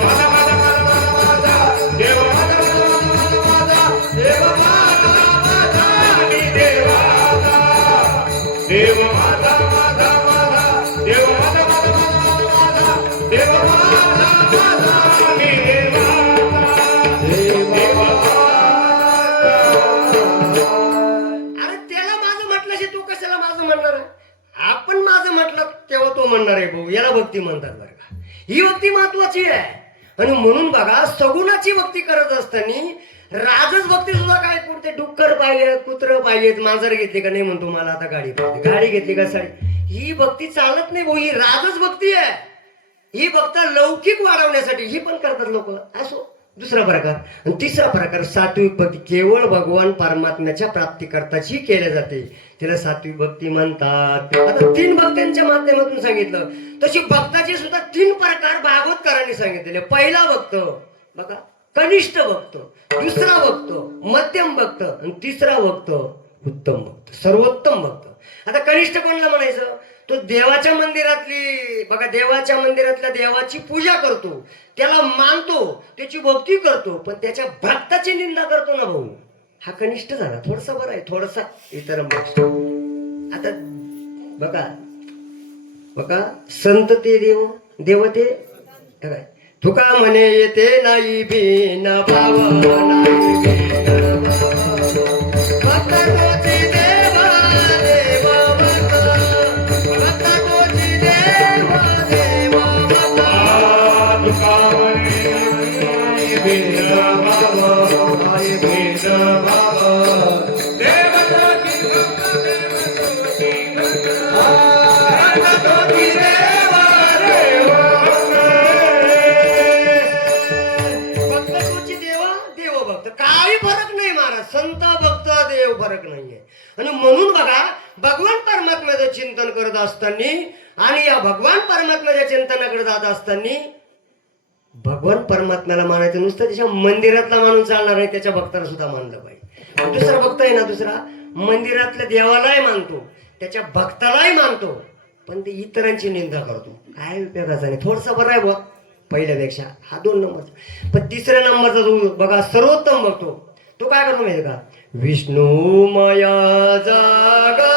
माझा माझा माझा, देव माझा माझा माझा, देव माझा मी देवाचा. गीत माझी देवाच्या, देव माझा माझा माझा, देव माझा माझा माझा, देव माझा माझा मी देवाचा. अरे त्याला माझं म्हटल्याशी तू कशाला माझं म्हणणार आहे? आपण माझं म्हटलं तेव्हा तो म्हणणार आहे भाऊ. याला भक्ती म्हणतात बरं का. ही भक्ती महत्वाची आहे. आणि म्हणून बघा, सगुणाची भक्ती करत असताना राजच भक्ती सुद्धा काय करते, डुक्कर पाहिजे, कुत्र पाहिजेत, मांजर घेतली का नाही म्हणतो मला आता गाडी पाहिजे, गाडी घेतली का साडी. ही भक्ती चालत नाही भाऊ, ही राजच भक्ती आहे. ही भक्त लौकिक वाढवण्यासाठी ही पण करतात लोक. असो, दुसरा प्रकार. आणि तिसरा प्रकार सात्विक भक्ती, केवळ भगवान परमात्म्याच्या प्राप्तीकरताची केल्या जाते, तिला सात्विक भक्ती म्हणतात. आता 3 भक्तांच्या माध्यमातून सांगितलं, तशी भक्ताचे सुद्धा 3 प्रकार भागवतकारांनी सांगितलेले. पहिला भक्त बघा, कनिष्ठ भक्त, दुसरा भक्त मध्यम भक्त, आणि तिसरा भक्त उत्तम भक्त, सर्वोत्तम भक्त. आता कनिष्ठ कोणाला म्हणायचं, तो देवाच्या मंदिरातली बघा, देवाच्या मंदिरातल्या देवाची पूजा करतो, त्याला मानतो, त्याची भक्ती करतो, पण त्याच्या भक्ताची निंदा करतो ना भाऊ, हा कनिष्ठ झाला. थोडसा बरा आहे, थोडासा इतर. आता बघा बघा, संत ते देव, देव ते काय, तुका म्हणे येते नाही बिन भाव, नाही बिन भाव, भक्त तोची देवा देव भक्त, भक्त तोची देवा देव भक्त. तुका म्हणे बिन भाव, नाही बिन भाव, देवतोची भक्त, देवतोची भक्त, देवतोची देवा देव भक्त. भक्तोची देवा देव भक्त, काही फरक नाही महाराज. संत भक्त देव फरक नाहीये. आणि म्हणून बघा, भगवान परमात्म्याचं चिंतन करत असताना आणि या भगवान परमात्म्याच्या चिंतनाकडे जात असताना भगवान परमात्म्याला मानायचं नुसतं त्याच्या मंदिरातला माणूस चालणार नाही, त्याच्या भक्ताला सुद्धा मानलं पाहिजे. दुसरा भक्त आहे ना, दुसरा मंदिरातल्या देवालाही मानतो, त्याच्या भक्तालाही मानतो, पण ते इतरांची निंदा करतो. काय उपयोगाचा नाही. थोडसा बरं आहे बुवा पहिल्यापेक्षा, हा 2 नंबरचा. पण 3ऱ्या नंबरचा जो बघा, सर्वोत्तम बघतो, तो काय करतो माहिती का, विष्णू माया जागा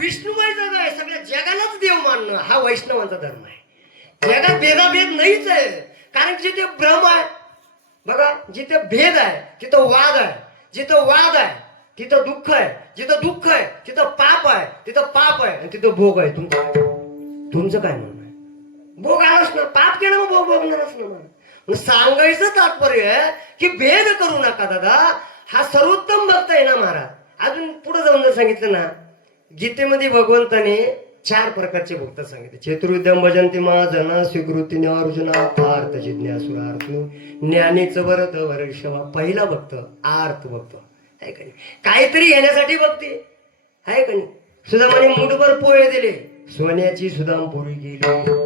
विष्णुमय जग आहे, सगळ्या जगालाच देव मानणं हा वैष्णवांचा धर्म आहे. जगात भेदाभेद नाहीच आहे, कारण की जिथे भ्रम आहे बघा, जिथे भेद आहे तिथं वाद आहे, जिथं वाद आहे तिथं दुःख आहे, जिथं दुःख आहे तिथं पाप आहे, तिथं पाप आहे आणि तिथं भोग आहे. तुमचं काय म्हणणं आहे? भोग आलाच ना, पाप केलं मग भोग भोगणारच ना. मग सांगायचं तात्पर्य आहे की भेद करू नका दादा, हा सर्वोत्तम भक्त आहे ना महाराज. अजून पुढे जाऊन जर सांगितलं ना, गीतेमध्ये भगवंताने 4 प्रकारचे भक्त सांगितले. चतुर्विद्यम भजन्ति महाजना स्वीकृतीने अर्जुना पार्थ जिज्ञासुरार्थ ज्ञानीच भरत वर्षवा. पहिला भक्त आर्थ भक्त आहे का नाही, काहीतरी घेण्यासाठी भक्ती आहे का नाही. सुदामाने मुठभर पोहे दिले, सोन्याची सुदाम पुरी केली.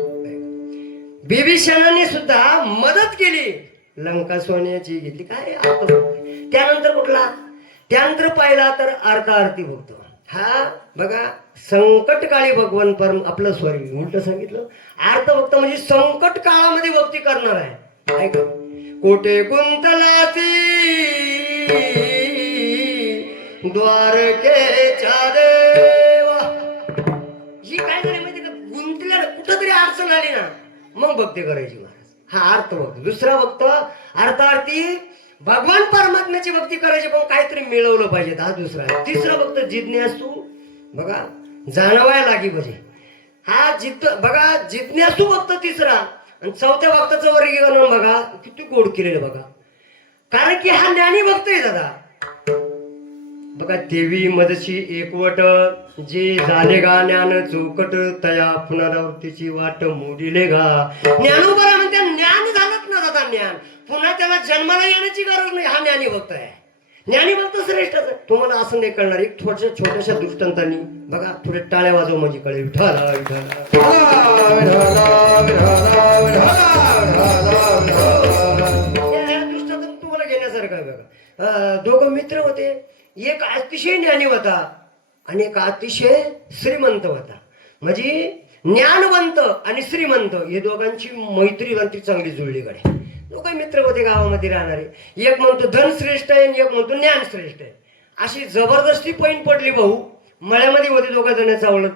बिभीषणाने सुद्धा मदत केली, लंका सोन्याची घेतली. काय अर्थ. त्यानंतर कुठला, त्यानंतर पाहिला तर अर्थार्थी भक्त. हा बघा, संकट काळी भगवान परम आपलं सॉरी उलट सांगितलं. अर्थ भक्त म्हणजे संकट काळामध्ये भक्ती करणार आहे. ऐका, कोटे कुंतलाती द्वारकेच्या देवा. ही काय झाली माहिती का, गुंतल्या कुठं तरी अडचण आली ना मग भक्ती करायची महाराज. हा अर्थ भक्त. दुसरा भक्त अर्थार्थी, भगवान परमात्म्याची भक्ती करायची पण काहीतरी मिळवलं पाहिजे, हा दुसरा आहे. तिसरा भक्त जिज्ञासू, बघा जाणवायला लागी पाहिजे. हा बघा जिज्ञासू भक्त तिसरा. आणि चौथ्या भक्ताचं वर्गीकरण बघा किती गोड केलेलं बघा, कारण की हा ज्ञानी भक्त आहे दादा. बघा, देवी मदशी एकवट जे झाले गा ज्ञान चौकट तया पुनरावृत्तीची वाट मोडिले गा. ज्ञानोबरा म्हणते ज्ञान झालंच ना दादा, ज्ञान पुन्हा त्याला जन्माला येण्याची गरज नाही. हा ज्ञानी भक्त आहे. ज्ञानी भक्त श्रेष्ठ आहे. तुम्हाला असं नाही कळणार. एक छोट्याशा दृष्टांतानी बघा, थोडे टाळ्या वाजव म्हणजे कळेल. विठाला दृष्टांत तुम्हाला घेण्यासारखं आहे बघा. दोघं मित्र होते, एक अतिशय ज्ञानी होता आणि एक अतिशय श्रीमंत होता. म्हणजे ज्ञानवंत आणि श्रीमंत हे दोघांची मैत्री चांगली जुळली कडे. दोघे मित्र होते गावामध्ये राहणारे. एक म्हणतो धन श्रेष्ठ आहे आणि एक म्हणतो ज्ञान श्रेष्ठ आहे. अशी जबरदस्ती पैन पडली. भाऊ मळ्यामध्ये होते दोघं जण चावलत.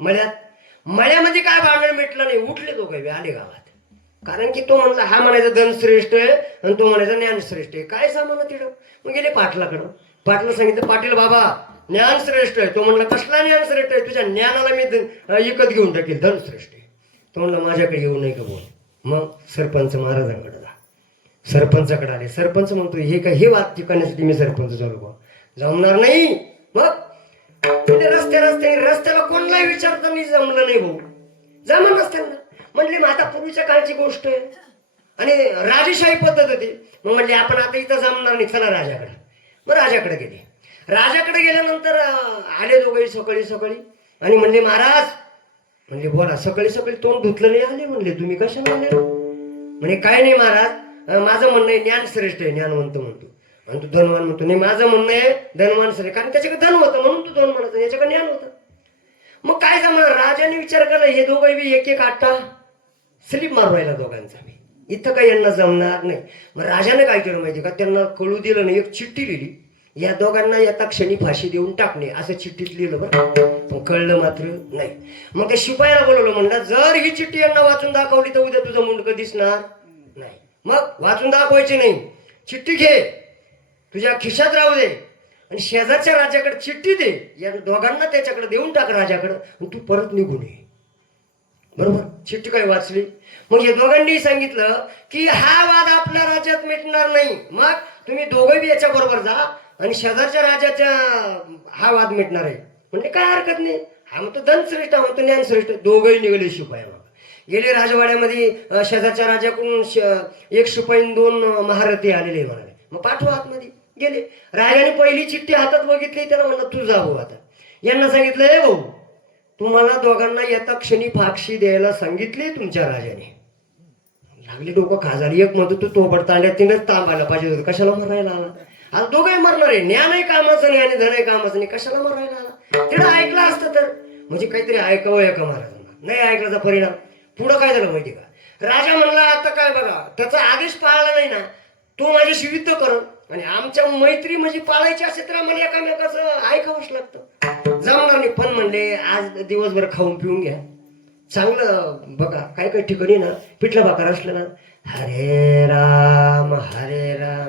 मळ्यामध्ये काय भांडण मिटलं नाही, उठले दोघे आले गावात. कारण की तो म्हणला, हा म्हणायचा धन श्रेष्ठ आहे आणि तो म्हणायचा ज्ञान श्रेष्ठ आहे. काय सामान तिथं. मग गेले पाटलाकडं. पाटला सांगितलं, पाटील बाबा ज्ञान श्रेष्ठ आहे. तो म्हणला, कसला ज्ञान श्रेष्ठ आहे, तुझ्या ज्ञानाला मी विकत घेऊन टाकेल, धन श्रेष्ठ आहे. तो म्हणला, माझ्याकडे येऊ नये का बोल. मग सरपंच महाराजांकडे सरपंचाकडे आले. सरपंच म्हणतो, हे काय हे वाद ठिकाण्यासाठी मी सरपंच झालो, जमणार नाही. मग रस्त्याला कोणालाही विचारता मी जमलं नाही भाऊ, जमलं नसत्यांना. म्हणले मग आता पूर्वीच्या काळची गोष्ट आहे आणि राजेशाही पद्धत होती. मग म्हणले आपण आता इथं जमणार नाही, चला राजाकडे. मग राजाकडे गेले. राजाकडे गेल्यानंतर आले दोघे सकाळी आणि म्हणले, महाराज म्हणले बोला. सकाळी तोंड धुतलं नाही आले. म्हणले तुम्ही कशाला आले. म्हणे काय नाही महाराज, माझं म्हणणं आहे ज्ञान श्रेष्ठ आहे, ज्ञानवंत म्हणतो आणि तू धनवान म्हणतो. नाही, माझं म्हणणं आहे धनवान श्रेष्ठ, कारण त्याच्याकडे धन होतं म्हणून तू धन म्हणत, याच्याकडे ज्ञान होतं. मग काय जमणार. राजाने विचार केला, हे दोघं एक आट्टा स्लिप मारवायला दोघांचा मी, इथं काही यांना जमणार नाही. मग राजाने काय केलं माहिती का, त्यांना कळू दिलं नाही. एक चिठ्ठी लिहिली, या दोघांना येता क्षणी फाशी देऊन टाकणे असं चिठ्ठीत लिहिलं. बरं, पण कळलं मात्र नाही. मग त्या शिपायाला बोलवलं, म्हणलं जर ही चिठ्ठी यांना वाचून दाखवली तर उद्या तुझं मुंडकं दिसणार नाही. मग वाचून दाखवायची नाही, चिठ्ठी घे तुझ्या खिशात राहू दे आणि शेजारच्या राजाकडे चिठ्ठी दे. या दोघांना त्याच्याकडे देऊन टाक राजाकडे आणि तू परत निघून ये. बरोबर, चिठ्ठी काय वाचली. मग या दोघांनी सांगितलं की हा वाद आपल्या राज्यात मिटणार नाही, मग तुम्ही दोघंही याच्या बरोबर जा आणि शेजारच्या राजाच्या हा वाद मिटणार आहे. म्हणजे काय हरकत नाही. हा म्हणतो धन श्रेष्ठ, हा म्हणतो ज्ञान श्रेष्ठ. दोघंही निघाले शिपाया. गेले राजवाड्यामध्ये. शेजारच्या राजाकडून एक शिपाई 2 महारथी आलेले म्हणाले, मग पाठवा आतमध्ये. गेले. राजाने पहिली चिठ्ठी हातात बघितली, त्याला म्हणलं तू जा भाऊ. आता यांना सांगितलं, हे भाऊ तुम्हाला दोघांना येता क्षणी फाशी द्यायला सांगितली तुमच्या राजाने. लागली डोकं खाजाली. एक म्हणतो तू तोबड तांड्यात तिनेच तांबायला पाहिजे होतं, कशाला मरायला आला. आज दोघंही मरणार आहे. ज्ञानही कामाचं नाही आणि धनही कामाचं नाही, कशाला मरायला आला. तिला ऐकलं असतं तर, म्हणजे काहीतरी ऐकावं एका महाराजांना. नाही ऐकल्याचा परिणाम पुढं काय झालं माहिती का. राजा म्हणला, आता काय बघा, त्याचा आदेश पाळला नाही ना, तो माझ्याशी युद्ध कर आणि आमच्या मैत्री म्हणजे पाळायची असेल तर आम्हाला एकामेकाचं ऐकावंच लागतं. जमणार नाही. पण म्हणले आज दिवसभर खाऊन पिऊन घ्या, चांगलं बघा. काही काही ठिकाणी ना पिठला भाकर असलं ना, हरे राम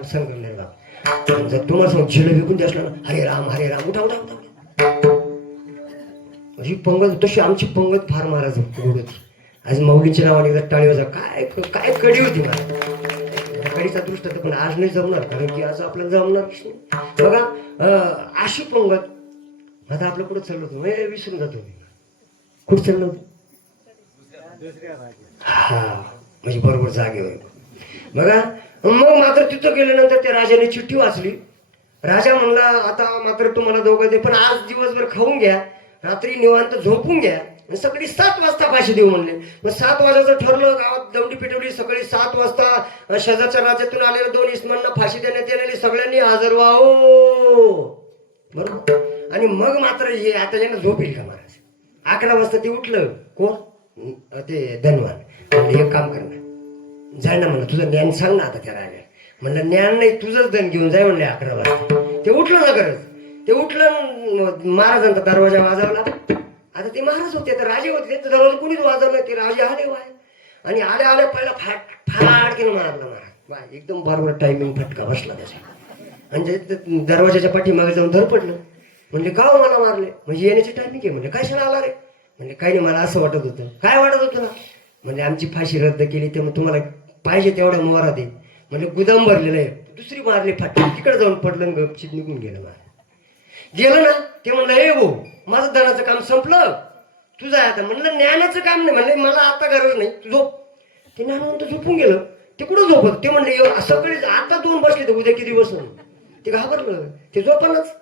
संगमनेर बाबा, जर तुम्हाला समोर झिळ विकून ते असलं ना, हरे राम उठा उठा उठा. ही पंगत तशी आमची पंगत फार महाराज गोड होती. आज माऊलींच्या नावाने एकदा टाळी वाजा. काय काय कडी होती मला कडीचा दृष्ट, पण आज नाही जमणार, कारण की आज आपल्याला जमणार बघा. अशी पंगत. आता आपलं कुठं चाललो होतो, विसरून जातो मी. कुठं चाललो होतो? हा, म्हणजे बरोबर जागेवर बघा. मग मात्र तिथं गेल्यानंतर त्या राजाने चिठ्ठी वाचली. राजा म्हणला आता मात्र तुम्हाला दोघं दे, पण आज दिवसभर खाऊन घ्या, रात्री निवांत झोपून घ्या, सकाळी 7 वाजता फाशी देऊ म्हणले. मग 7 वाजायचं ठरलं. गावात दौंडी पिटवली. सकाळी 7 वाजता शेजारच्या राज्यातून आलेल्या 2 इस्मांना फाशी देण्यात येणारी सगळ्यांनी हजर व्हावं, बरोबर. आणि मग मात्र हे आता ज्यांना झोप येईल का महाराज, 11 वाजता ते उठलं. कोण? ते धनवान. म्हणजे एक काम करणार, जाय ना म्हणलं, तुझं ज्ञान सांग ना आता त्या राजा. म्हणलं ज्ञान नाही, तुझंच धन घेऊन जाय म्हणले. 11 वाजता ते उठलं ना गरज. ते उठलं, महाराजांचा दरवाजा वाजवला. आता ते महाराज होते, तर राजे होते, तर दरवाजा कोणीच वाजवलं. ते राजे आले वाय, आणि आल्या पहिला फाट केलं मारला महाराज. बाय एकदम बरोबर टायमिंग फटका बसला त्याचा. म्हणजे दरवाजाच्या पाठीमागे जाऊन धरपडलं. म्हणजे का मला मारले? म्हणजे येण्याची टायमिंग आहे. म्हणजे कशाला आला रे? म्हणजे काही नाही, मला असं वाटत होतं. काय वाटत होतं ना? म्हणजे आमची फाशी रद्द केली, ते मग तुम्हाला पाहिजे तेवढ्या मोहरा दे. म्हणजे गुदाम भरलेलं आहे. दुसरी मारली फाटी, तिकडे जाऊन पडलं, गपचित निघून गेलं. गेलं ना. ते म्हणलं हे भाऊ, माझं धनाचं काम संपलं, तुझं आहे आता. म्हणलं ज्ञानाचं काम नाही. म्हणले मला आता गरज नाही, तू झोप. ते ज्ञानवंत झोपून गेलं. ते कुठं झोपत? ते म्हणले सगळे आता 2 बसले, तर उद्या किती बसून. ते घाबरलं. ते झोपणच.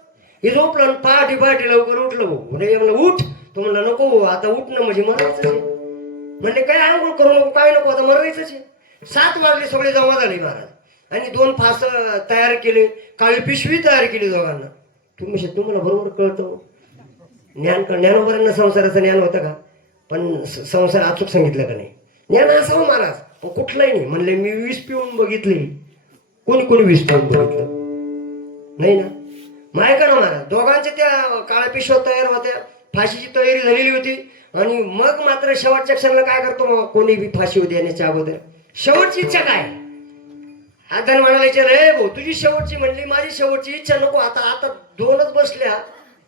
हे झोपलं, पहाटे लवकर उठलं. भाऊ म्हणलं उठ. तो म्हणला नको भाऊ, आता उठणं म्हणजे मरायचंच आहे. म्हणले काय आंघोळ करू नको, काय नको, आता मरायचंच आहे. 7 वाजले, सगळे जमा झाले महाराज. आणि 2 फास तयार केले, काळी पिशवी तयार केली दोघांना. तुम्हाला बरोबर कळतं. ज्ञानोबरांना संसाराचं ज्ञान होतं का? पण संसार अचूक सांगितलं का नाही? ज्ञान असावं महाराज, पण कुठलंही नाही. म्हणले मी 20 पिऊन बघितले. कोणी 20 पिऊन बघितलं नाही ना? माहिती का ना महाराज, दोघांच्या त्या काळ्या पिशव्या तयार होत्या, फाशीची तयारी झालेली होती. आणि मग मात्र शेवटच्या क्षणाला काय करतो मग, कोणी बी फाशी देण्याच्या अगोदर शेवटची इच्छा काय? आता म्हणाला विचार भाऊ, तुझी शेवटची म्हणली, माझी शेवटची इच्छा नको. आता 2च बसल्या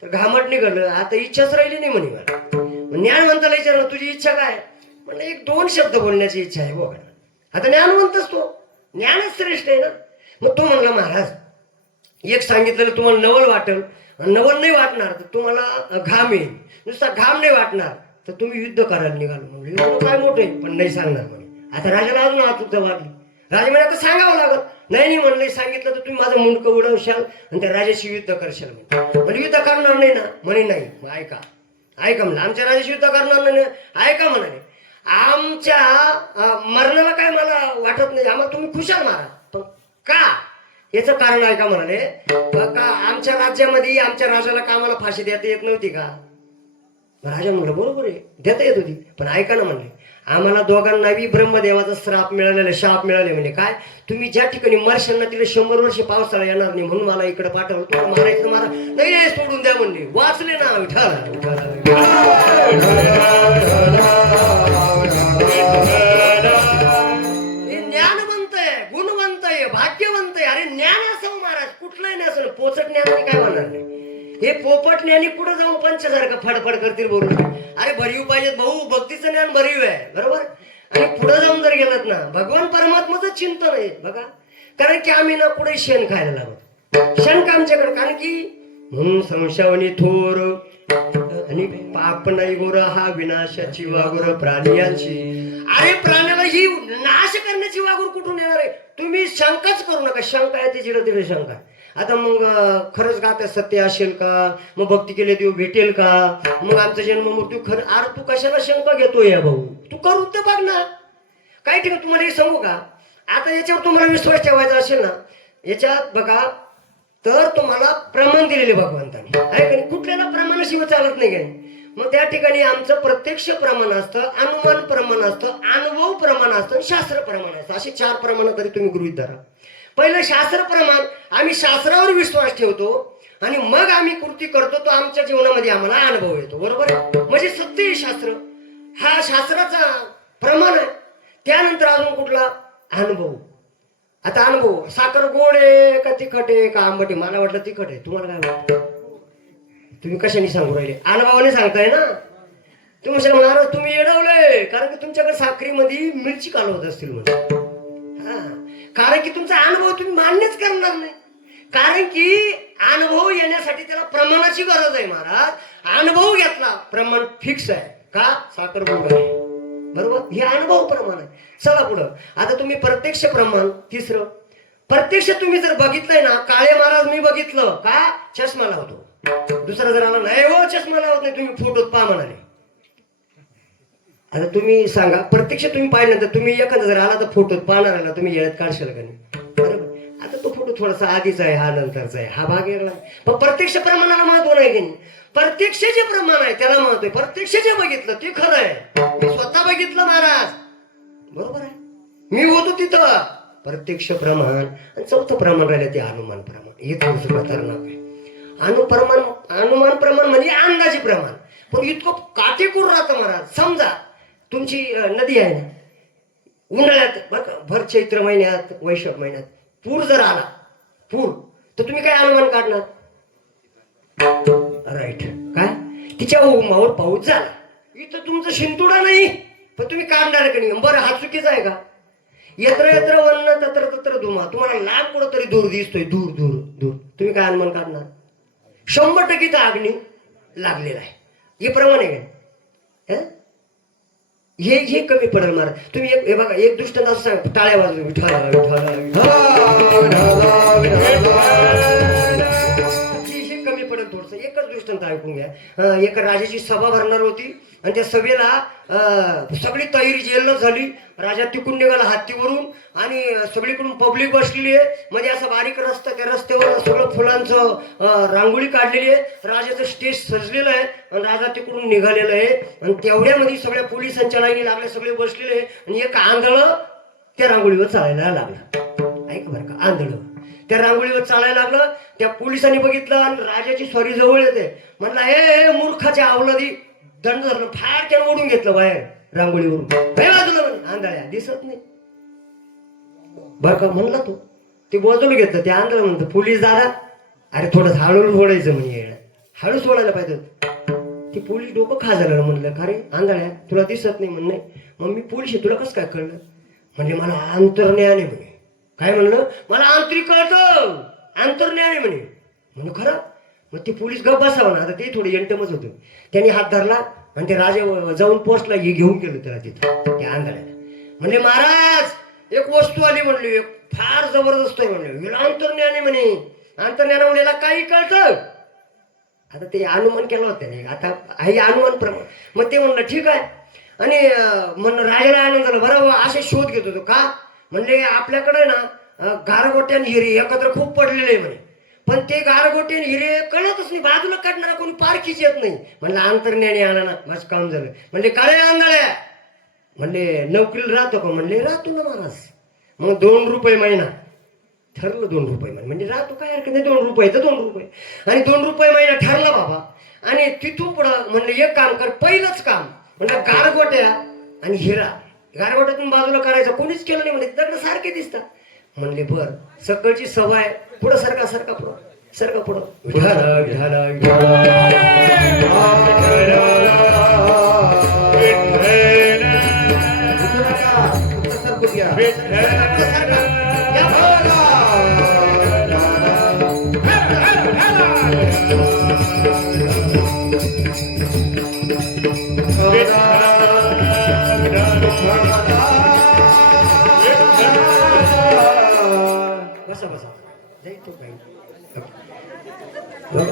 तर घामट निघालं, आता इच्छाच राहिली नाही म्हणे मला. ज्ञानवंताला विचारलं तुझी इच्छा काय? म्हणलं 1-2 शब्द बोलण्याची इच्छा आहे बघा. आता ज्ञानवंतच तो, ज्ञानच श्रेष्ठ आहे ना. मग तो म्हणला महाराज, एक सांगितलेलं तुम्हाला नवल वाटेल, नवल नाही वाटणार तर तुम्हाला घाम येईल. नुसता घाम नाही वाटणार तर तुम्ही युद्ध करायला निघालो. म्हणजे काय मोठं आहे, पण नाही सांगणार म्हणे. आता राजाला अजून आतुरता वाटली. राजा म्हणे आता सांगावं लागत. नाही म्हणले, सांगितलं तर तुम्ही माझं मुंडकं उडवशाल आणि त्या राजाशी युद्ध करशाल. म्हणजे युद्ध करणार नाही ना? म्हणे नाही. मग ऐका म्हणलं, आमच्या राजाशी युद्ध करणार नाही. ऐका म्हणाले, आमच्या मरणाला काय मला वाटत नाही, आम्हाला तुम्ही खुशाल मारा. पण का? याचं कारण ऐका म्हणाले. का आमच्या राज्यामध्ये आमच्या राजाला कामाला फाशी देता येत नव्हती का? राजा म्हणलं बरोबर आहे, देता येत होती. पण ऐका ना म्हणले, आम्हाला दोघांनाही ब्रह्मदेवाचा श्राप मिळालेला, शाप मिळाले. म्हणजे काय, तुम्ही ज्या ठिकाणी मरशाल ना तिथे 100 वर्ष पावसाळा येणार नाही, म्हणून मला इकडे पाठवलं. तुम्हाला मारायचं मारा, नाही सोडून द्या म्हणले. वाचले ना ज्ञानवंत आहे, गुणवंत आहे, भाग्यवंत आहे. अरे ज्ञान असावं महाराज, कुठलंही नाही असं. पोचट ज्ञानाने काय होणार नाही. हे पोपट ज्ञानी पुढे जाऊन पंचासारखं फडफड करतील बरोबर. अरे भरीव पाहिजेत भाऊ, भक्तीचं ज्ञान भरीव आहे बरोबर. आणि पुढे जाऊन जर गेलात ना, भगवान परमात्माचं चिंतन आहे बघा. कारण की आम्ही ना पुढे शेण खायला लागतो. शेण का आमच्याकडे, कारण की संशयावनी थोर आणि पाप नाही गोर, हा विनाशाची वागोर प्राणियांची. अरे प्राण्याला ही नाश करण्याची वागोर कुठून येणार आहे? तुम्ही शंकाच करू नका. शंका आहे ती जिडं तिडे शंका. आता मग खरंच का त्या सत्य असेल का? मग भक्ती केले देव भेटेल का? मग आमचा जन्म मृत्यू खरं? अरे तू कशाला शंका घेतोय या भाऊ? तू करून ते बघ ना. काही ठिकाणी तुम्हाला हे सांगू का, आता याच्यावर तुम्हाला विश्वास ठेवायचा असेल ना, याच्यात बघा, तर तुम्हाला प्रमाण दिलेले भगवंताने आहे का? कुठल्याला प्रमाणाशिवाय चालत नाही काय. मग त्या ठिकाणी आमचं प्रत्यक्ष प्रमाण असतं, अनुमान प्रमाण असतं, अनुभव प्रमाण असतं, शास्त्र प्रमाण असतं. असे 4 प्रमाण तरी तुम्ही गृहीत धरा. पहिलं शास्त्र प्रमाण, आम्ही शास्त्रावर विश्वास ठेवतो. आणि मग आम्ही कृती करतो, तो आमच्या जीवनामध्ये आम्हाला अनुभव येतो. बरोबर आहे? म्हणजे सत्य हे शास्त्र, हा शास्त्राचा प्रमाण आहे. त्यानंतर अजून कुठला? अनुभव. आता अनुभव, साखर गोड आहे का तिखट आहे का आंबट आहे? मला वाटलं तिखट आहे, तुम्हाला काय वाटतं? तुम्ही कशाने सांगू राहिले? अनुभवाने सांगताय ना. तुम्ही म्हणशाल महाराज तुम्ही येडवलंय, कारण की तुमच्याकडे साखरेमध्ये मिरची कालवत असतील म्हणून. हा, कारण की तुमचा अनुभव तुम्ही मान्यच करणार नाही. कारण की अनुभव येण्यासाठी त्याला प्रमाणाची गरज आहे महाराज. अनुभव घेतला, प्रमाण फिक्स आहे का? साखर गोड आहे, बरोबर, हे अनुभव प्रमाण आहे. चला पुढं. आता तुम्ही प्रत्यक्ष प्रमाण. तिसरं, प्रत्यक्ष तुम्ही जर बघितलंय ना, काळे महाराज मी बघितलं का? चष्मा लावतो. दुसरा जर आला नाही हो चष्मा लावत नाही, तुम्ही फोटोत पहा म्हणाले. आता तुम्ही सांगा, प्रत्यक्ष तुम्ही पाहिल्यानंतर तुम्ही एखादा जर आला तर फोटोत पाहणाऱ्याला तुम्ही येळत काढशाल का नाही? बरोबर. आता तो फोटो थोडासा आधीचा आहे, हा नंतरचा आहे, हा भाग वेगळा आहे. पण प्रत्यक्ष प्रमाणाला महत्व नाही की नाही? प्रत्यक्ष जे प्रमाण आहे त्याला महत्व आहे. प्रत्यक्ष जे बघितलं ते खरं आहे. मी स्वतः बघितलं महाराज, बरोबर आहे, मी होतो तिथं. प्रत्यक्ष प्रमाण. आणि चौथं प्रमाण राहिलं ते अनुमान प्रमाण. हे थोडंसं खतरनाक आहे. अनुमान प्रमाण म्हणजे अंदाजी प्रमाण. पण इतकं काटेकोर राहतं महाराज. समजा तुमची नदी आहे ना, उन्हाळ्यात बरं का, भर चैत्र महिन्यात वैशाख महिन्यात पूर जर आला, पूर, तर तुम्ही काय अनुमान काढणार? राईट, काय? तिच्या उमावर पाऊस झाला. इथं तुमचं शिंतुडा नाही, पण तुम्ही काढणार का नाही? बरं, हा चुकीचा आहे का? यत्र यत्र वन्न तत्र तत्र धुमा. तुम्हाला लांब कुठं तरी दूर दिसतोय, दूर दूर दूर, तुम्ही काय अनुमान काढणार? 100% तर अग्नी लागलेला आहे. हे प्रमाण आहे काय? हे कमी पडेल महाराज. तुम्ही हे बघा, एक दृष्टांत असं सांग, टाळ्या वाजवून विठ्ठल हे कमी पडेल थोडस. एकच दृष्टांत ऐकून घ्या. एक राजाची सभा भरणार होती आणि त्या सभेला सगळी तयारी जेलनं झाली. राजा तिकून निघाला हत्तीवरून आणि सगळीकडून पब्लिक बसलेली आहे. म्हणजे असा बारीक रस्ता, त्या रस्त्यावर सगळं फुलांचं रांगोळी काढलेली आहे. राजाचं स्टेज सजलेलं आहे आणि राजा तिकडून निघालेलं आहे. आणि तेवढ्यामध्ये सगळ्या पोलिसांच्या लाईनी लागल्या, सगळे बसलेले आणि एक आंधळं त्या रांगोळीवर चालायला लागला. ऐक बरं का, आंधळं त्या रांगोळीवर चालायला लागलं. त्या पोलिसांनी बघितलं आणि राजाची स्वारी जवळ येते. म्हणला, हे मूर्खाच्या अवलादी, दंड धरलं, फार त्यानं ओढून घेतलं बाहेर रांगोळीवरून. बाजूला आंधळ्या दिसत नाही बरं का, म्हणला तो. ते बाजूला घेतलं. ते आंधळ म्हणतं, पोलीस दादा, अरे थोडं हळू सोडायचं, म्हणजे हळू सोडायला पाहिजे. ते पोलीस डोकं खा झालं. म्हणलं, खरे आंधळ्या तुला दिसत नाही? म्हण नाही. मग मी पोलीस आहे, तुला कसं काय कळलं? म्हणजे मला अंतर्ज्ञान आहे म्हणे. काय म्हणलं? मला आंतरिक कळतं, अंतर्ज्ञान आहे म्हणे. म्हणजे खरं? मग ते पोलीस गप बसावं ना. आता ते थोडे यंटमच होते. त्यांनी हात धरला आणि ते राजा जाऊन पोस्टला घेऊन गेलो त्याला तिथं, त्या आंधळ्याला. म्हणजे महाराज एक वस्तू आली म्हणली, फार जबरदस्त आहे म्हणले, अंतर्ज्ञान आहे म्हणे. अंतर्ज्ञान म्हणलेला काही कळतं. आता ते अनुमान केलं होतं त्याने. आता हे अनुमान प्रमाण. मग ते म्हणलं ठीक आहे. आणि म्हणलं राजाला आनंद झाला. बरोबर, असे शोध घेत होतो का? म्हणले आपल्याकडे ना गारगोट्या आणि हिरे एकत्र खूप पडलेले आहे म्हणे. पण ते गारगोटे आणि हिरे कळतच नाही, बाजूला काढणारा कोणी पारखीच येत नाही. म्हणलं अंतर्ज्ञानी आला ना, माझं काम झालं. म्हणले काळे आंधळ्या, म्हणले नोकरीला राहतो का? म्हणले राहतो ना महाराज. मग 2 रुपये महिना ठरलं. 2 रुपये महिना म्हणजे राहतो, काय हरकत नाही. 2 रुपये तर 2 रुपये. आणि 2 रुपये महिना ठरला बाबा. आणि तिथून पुढं म्हणले एक काम कर, पहिलंच काम म्हणलं गारगोट्या आणि हिरा गारगोट्यातून बाजूला काढायचं. कोणीच केलं नाही म्हणजे, दगड सारखे दिसतात. म्हणले बर, सकाळची सभा आहे, पुढं सरका सरका, पुढं सरका, पुढं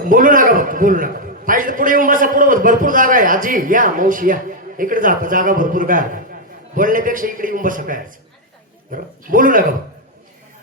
बोलू नका फक्त, बोलू नका. पाहिजे पुढे येऊन बसा. पुढे भरपूर जागा आहे. आजी या, मावशी या, इकडे जा, जागा भरपूर. काय बोलण्यापेक्षा इकडे येऊन बसा, काय बरोबर, बोलू नका.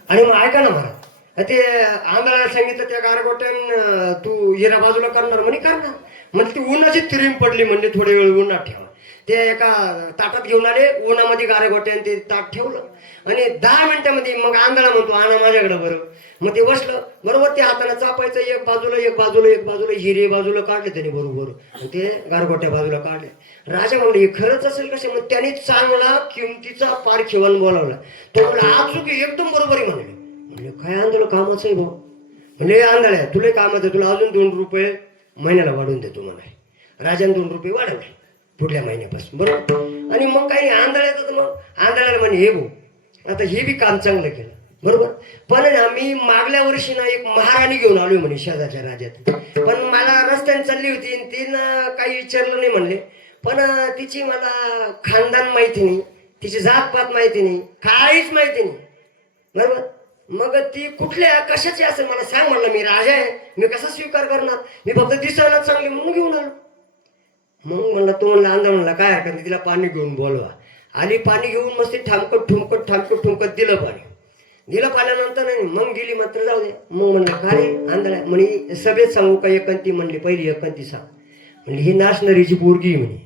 आणि मग ऐका ना महाराज, ते आंधळाला सांगितलं त्या गारगोट्यान तू हिरा बाजूला करणार म्हणे. करणार म्हणजे ती उन्हाची तिरीम पडली. म्हणजे थोडे वेळ उन्हात ठेवा. ते एका ताटात घेऊन आले, उन्हामध्ये गारेगोट्याने ते ताट ठेवलं आणि 10 मिनिटामध्ये मग आंधळा म्हणतो आणा माझ्याकडे बरं. मग ते बसलं बरोबर, ते हाताने चापायचं एक बाजूला हिरे बाजूला काढले त्याने बरोबर, आणि ते गारगोट्या बाजूला काढले. राजा म्हणले हे खरंच असेल कसे? मग त्याने चांगला किमतीचा पारखिवान बोलावला. तो म्हणला आज चुकी एकदम बरोबर आहे म्हणले. म्हणले काय आंधळ कामाचं आहे भाऊ? म्हणले आंधळ्या तुला कामाचं, तुला अजून 2 रुपये महिन्याला वाढवून देतो मला. राजाने 2 रुपये वाढवले पुढल्या महिन्यापासून बरोबर. आणि मग काही आंधळ्याचं, मग आंधळ्याला म्हणे हे भाऊ आता हे बी काम चांगलं केलं बरोबर, पण आम्ही मागल्या वर्षी ना एक महाराणी घेऊन आलोय म्हणे शेजारच्या राज्यात, पण मला रस्त्याने चालली होती तिनं काही विचारलं नाही म्हणले, पण तिची मला खानदान माहिती नाही, तिची जातपात माहिती नाही, काहीच माहिती नाही बरोबर. मग ती कुठल्या कशाची असेल मला सांग म्हणलं, मी राजा आहे, मी कसा स्वीकार करणार, मी फक्त दिसायला चांगली म्हणून घेऊन आलो. मग म्हणला तो म्हणला आंधळा म्हणला काय हरकत नाही, तिला पाणी घेऊन बोलवा. आली पाणी घेऊन मस्त ठुमकत दिलं पाणी. दिलं पाण्यानंतर नाही मग गेली मात्र जाऊ दे. मग म्हणलं काय आंधळा म्हणे सभेत सांगू का एकंती म्हणली, पहिली एकंती सांग म्हणली ही नाचणारीची पोरगी म्हणे.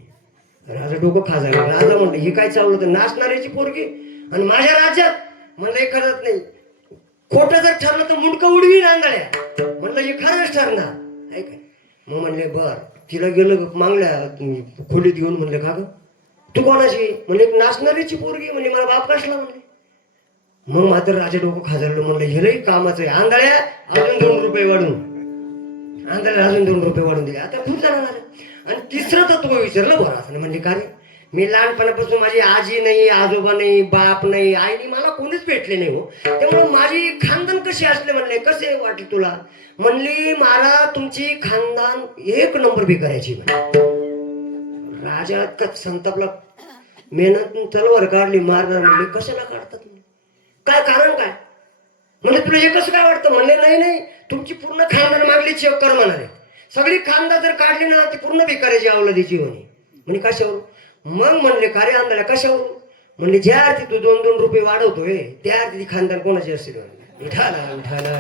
राजा डोकं खाजायला. राजा म्हणलं ही काय चावलं तर नाचणारीची पोरगी आणि माझ्या राज्यात? म्हणलं हे खरंच नाही, खोटं जर ठरलं तर मुंडकं उडवीन आंधळ्या. म्हणलं हे खरंच ठरणार ऐक. मग म्हणले बर. तिला गेलं मागल्या खोलीत घेऊन म्हणले का ग तू कोणाची? म्हणजे नाचणारीची पोरगी म्हणजे मला बाप कसला म्हणले. मग मात्र राजा डोकं खाजरलं. म्हणलं हे लई कामाचं आहे. आंधळ्या अजून 2 रुपये वाढून, आंधळ्या अजून 2 रुपये वाढून दिले. आता खूप जाणार. आणि तिसरं तत्व विचारलं बरं असं म्हणजे का रे मी लहानपणापासून माझी आजी नाही, आजोबा नाही, बाप नाही, आईनी मला कोणीच भेटले नाही हो, त्यामुळे माझी खानदान कशी असले म्हणले. कसे वाटले तुला? म्हणली मला तुमची खानदान 1 नंबर बी करायची. राजा का संतापला, मेहनत तलवार काढली मारणार. म्हणले कशाला काढतात, काय कारण काय? म्हणजे तुला हे कसं काय वाटतं? म्हणले नाही तुमची पूर्ण खानदान मागली चेक कर म्हणाले. सगळी खानदान जर काढली ना ती पूर्ण भिकाऱ्याची अवलादीची म्हणे कशावर? मग म्हणले का रे आंधळ्या कशावर? म्हणले ज्या अर्थी तू 2-2 रुपये वाढवतोय त्या अर्थी ती खानदान कोणाची असेल? विठाला विठाला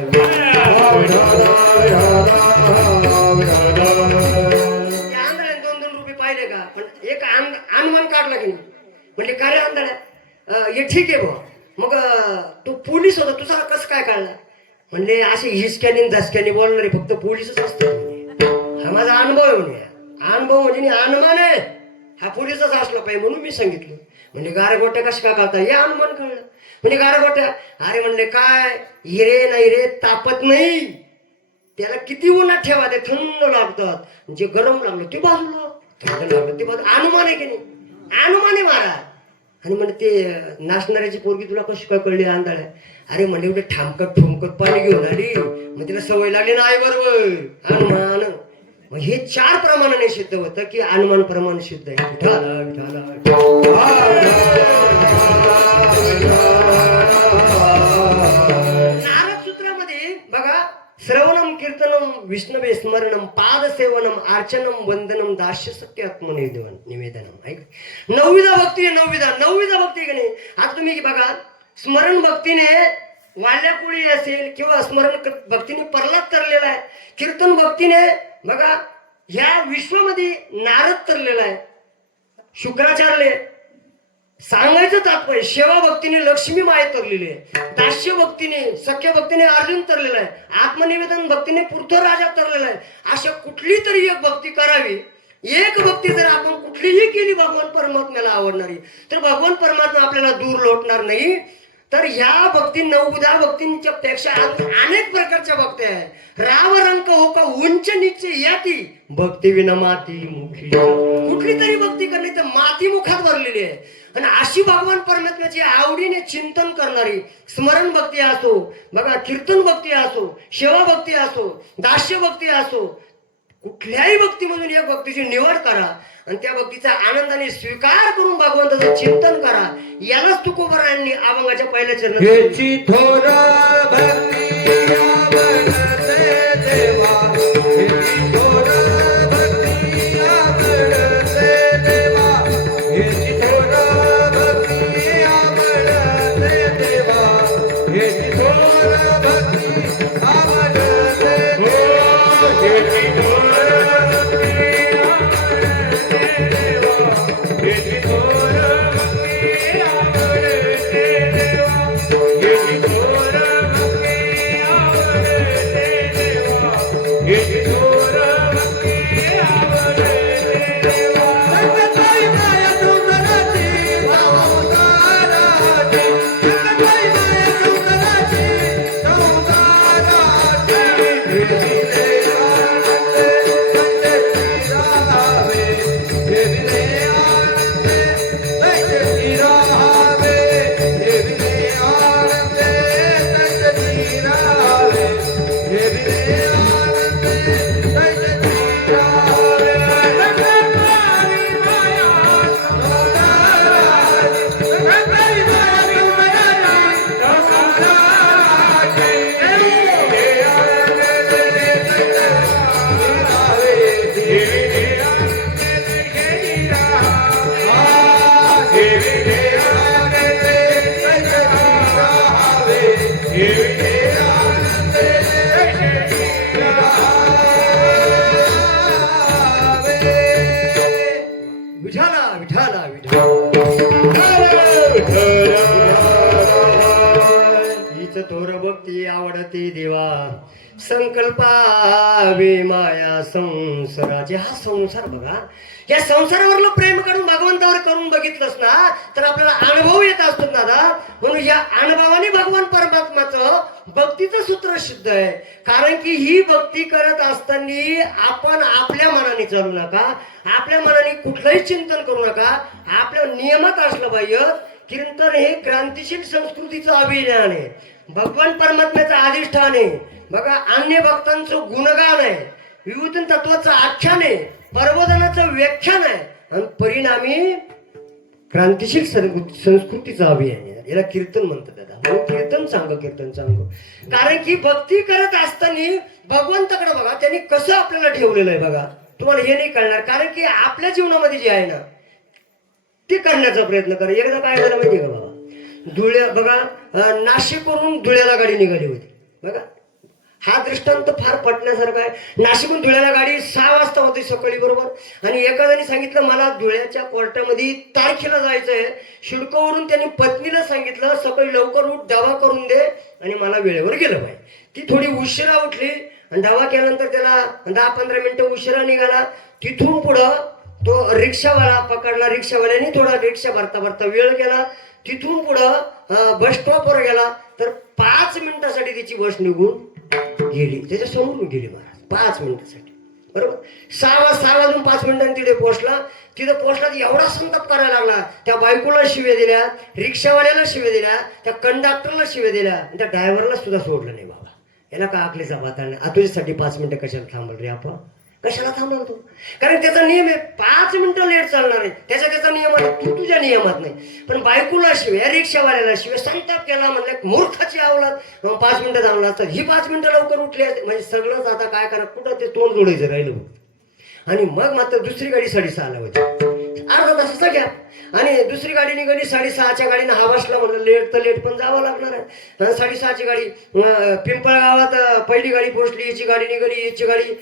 आंधळ्याने 2-2 रुपये पाहिले का? पण एक अनुमान काढला की नाही. म्हणले का रे आंधळ्या हे ठीक आहे बा, मग तू पोलीस होता तुझा कसं काय काढला? म्हणले असे हिसक्याने दसक्याने बोलणारे फक्त पोलीसच असते. हा माझा अनुभव आहे म्हणे. अनुभव म्हणजे अनुमान आहे, हा पोलीसच असला पाहिजे म्हणून मी सांगितलं. म्हणजे गारगोट्या कशा काय करता हे अनुमान कळलं. म्हणजे गारगोट्या अरे म्हणले काय हिरे नाही रे तापत नाही, त्याला किती उन्हात ठेवा ते थंड लागतात, जे गरम लागलं ते बाजूला, थंड लागलं ते बाजूला. अनुमान आहे की नाही? अनुमान आहे महाराज. आणि म्हणजे ते नाचणाऱ्याची पोरगी तुला कशी काय कळली आंधळ्या? अरे म्हणजे एवढे ठुमकत पाणी घेऊन आली, मग तिला सवय लागली नाही बरोबर अनुमान. मग हे 4 प्रमाणाने सिद्ध होतं की अनुमान प्रमाण सिद्ध आहे. विठाला विठाला नारद सूत्रामध्ये बघा श्रवणम कीर्तनम विष्णवे स्मरणम पादसेवनम अर्चनम वंदनम दास्य सत्य आत्मनिवेदनम. ऐक 9वी भक्ती आहे. 9वी भक्ती का नाही? आता तुम्ही बघा स्मरण भक्तीने वाल्याकुळी असेल किंवा स्मरण भक्तीने प्रल्हाद तरलेला आहे, कीर्तन भक्तीने बघा ह्या विश्वामध्ये नारद तरलेला आहे, शुक्राचार्य. सांगायचं तात्पर्य सेवा भक्तीने लक्ष्मी माय तरलेली आहे, दास्य भक्तीने सख्य भक्तीने अर्जुन तरलेला आहे, आत्मनिवेदन भक्तीने पृथ्वीराजा तरलेला आहे. अशा कुठली तरी एक भक्ती करावी. एक भक्ती जर आपण कुठलीही केली भगवान परमात्म्याला आवडणारी, तर भगवान परमात्मा आपल्याला दूर लोटणार नाही. तर ह्या भक्ती 9 भक्तींच्या पेक्षा अनेक प्रकारच्या भक्ती आहेत. राव रंक हो का उंच नीच याती भक्ती विना माती मुखी. कुठली तरी भक्ती करणे तर माती मुखात भरलेली आहे. आणि अशी भगवान परमात्म्याची आवडीने चिंतन करणारी स्मरण भक्ती असो बघा, कीर्तन भक्ती असो, सेवा भक्ती असो, दास्य भक्ती असो, कुठल्याही भक्तीमधून एक भक्तीची निवड करा आणि त्या भक्तीचा आनंदाने स्वीकार करून भगवंताचं चिंतन करा. यालाच तुकोबारायांनी अभंगाच्या पहिल्या चरणात थोर भक्ती आवडते देवा, थोर भक्ती आवडते देवा, थोर भक्ती आवडते देवा, थोर भक्ती आवडते देवा, संकल्पावे माया संसाराचे. हा संसार बघा, या संसारावरलं प्रेम करून भगवंतावर करून बघितलंस ना तर आपल्याला अनुभव येत असतो दादा. म्हणून या अनुभवाने भगवान परमात्माचं भक्तीचं सूत्र सिद्ध आहे. कारण की ही भक्ती करत असताना आपण आपल्या मनाने चालू नका, आपल्या मनाने कुठलंही चिंतन करू नका, आपल्या नियमात असलं पाहिजे. कीर्तन हे क्रांतिशील संस्कृतीचं अभियान आहे, भगवान परमात्म्याचं अधिष्ठान आहे. बघा, अन्य भक्तांचं गुणगान आहे, विभूती तत्वाचं आख्यान आहे, प्रबोधनाचं व्याख्यान आहे आणि परिणामी क्रांतिशील संस्कृतीचं अभियान आहे. याला कीर्तन म्हणतात दादा. म्हणून कीर्तन सांग. कारण की भक्ती करत असताना भगवंताकडे बघा त्यांनी कसं आपल्याला ठेवलेलं आहे बघा. तुम्हाला हे नाही कळणार, कारण की आपल्या जीवनामध्ये जे आहे ना ते करण्याचा प्रयत्न करा. एकदा काय झालं माहिती का बाबा, धुळ्या बघा, नाशिकवरून धुळ्याला गाडी निघाली होती बघा. हा दृष्टांत फार पटण्यासारखा आहे. नाशिकहून धुळ्याला गाडी 6 वाजता होती सकाळी बरोबर. आणि एखाद्याने सांगितलं मला धुळ्याच्या कोर्टामध्ये तारखेला जायचंय. शिडकोवरून त्यांनी पत्नीला सांगितलं सकाळी लवकर उठ, डबा करून दे आणि मला वेळेवर गेलं पाहिजे. ती थोडी उशिरा उठली आणि डबा केल्यानंतर त्याला 10-15 मिनिटं उशिरा निघाला. तिथून पुढं तो रिक्षावाला पकडला, रिक्षावाल्याने थोडा रिक्षा भरता वेळ केला. तिथून पुढं बस स्टॉपवर गेला तर 5 मिनिटासाठी त्याची बस निघून गेली, त्याच्या समोरून गेली महाराज 5 मिनिटासाठी बरोबर. 6 वाजून 5 मिनिटांनी तिथे पोहोचला. एवढा संताप करायला लागला. त्या बायकोला शिव्या दिल्या, रिक्षावाल्याला शिव्या दिल्या, त्या कंडक्टरला शिव्या दिल्या, त्या ड्रायव्हरला सुद्धा सोडलं नाही बाबा. याला का आखलीचा बाता नाही. तुझ्यासाठी 5 मिनिटं कशाला थांबल रे आपण, कशाला थांबणार तू? कारण त्याचा नियम आहे 5 मिनिटं लेट चालणार आहे, त्याचा नियम आहे. तू तुझ्या नियमात नाही. पण बायकोला शिव्या, रिक्षावाल्याला शिव्या, संताप केला. म्हणलं मूर्खाची आवलात, 5 मिनिटं थांबला असतात. ही 5 मिनिटं लवकर उठली असते म्हणजे सगळंच आता काय करा, कुठं ते तोंड जोडायचं राहिलं. आणि मग मात्र दुसरी गाडी 6:30ला होती, अर्धा तासाचा गॅप. आणि दुसरी गाडी निघाली 6:30च्या गाडीनं. हा बसला म्हणलं लेट तर लेट पण जावं लागणार आहे. 6:30ची गाडी पिंपळगावात पहिली गाडी पोहोचली, याची गाडी निघाली, याची गाडी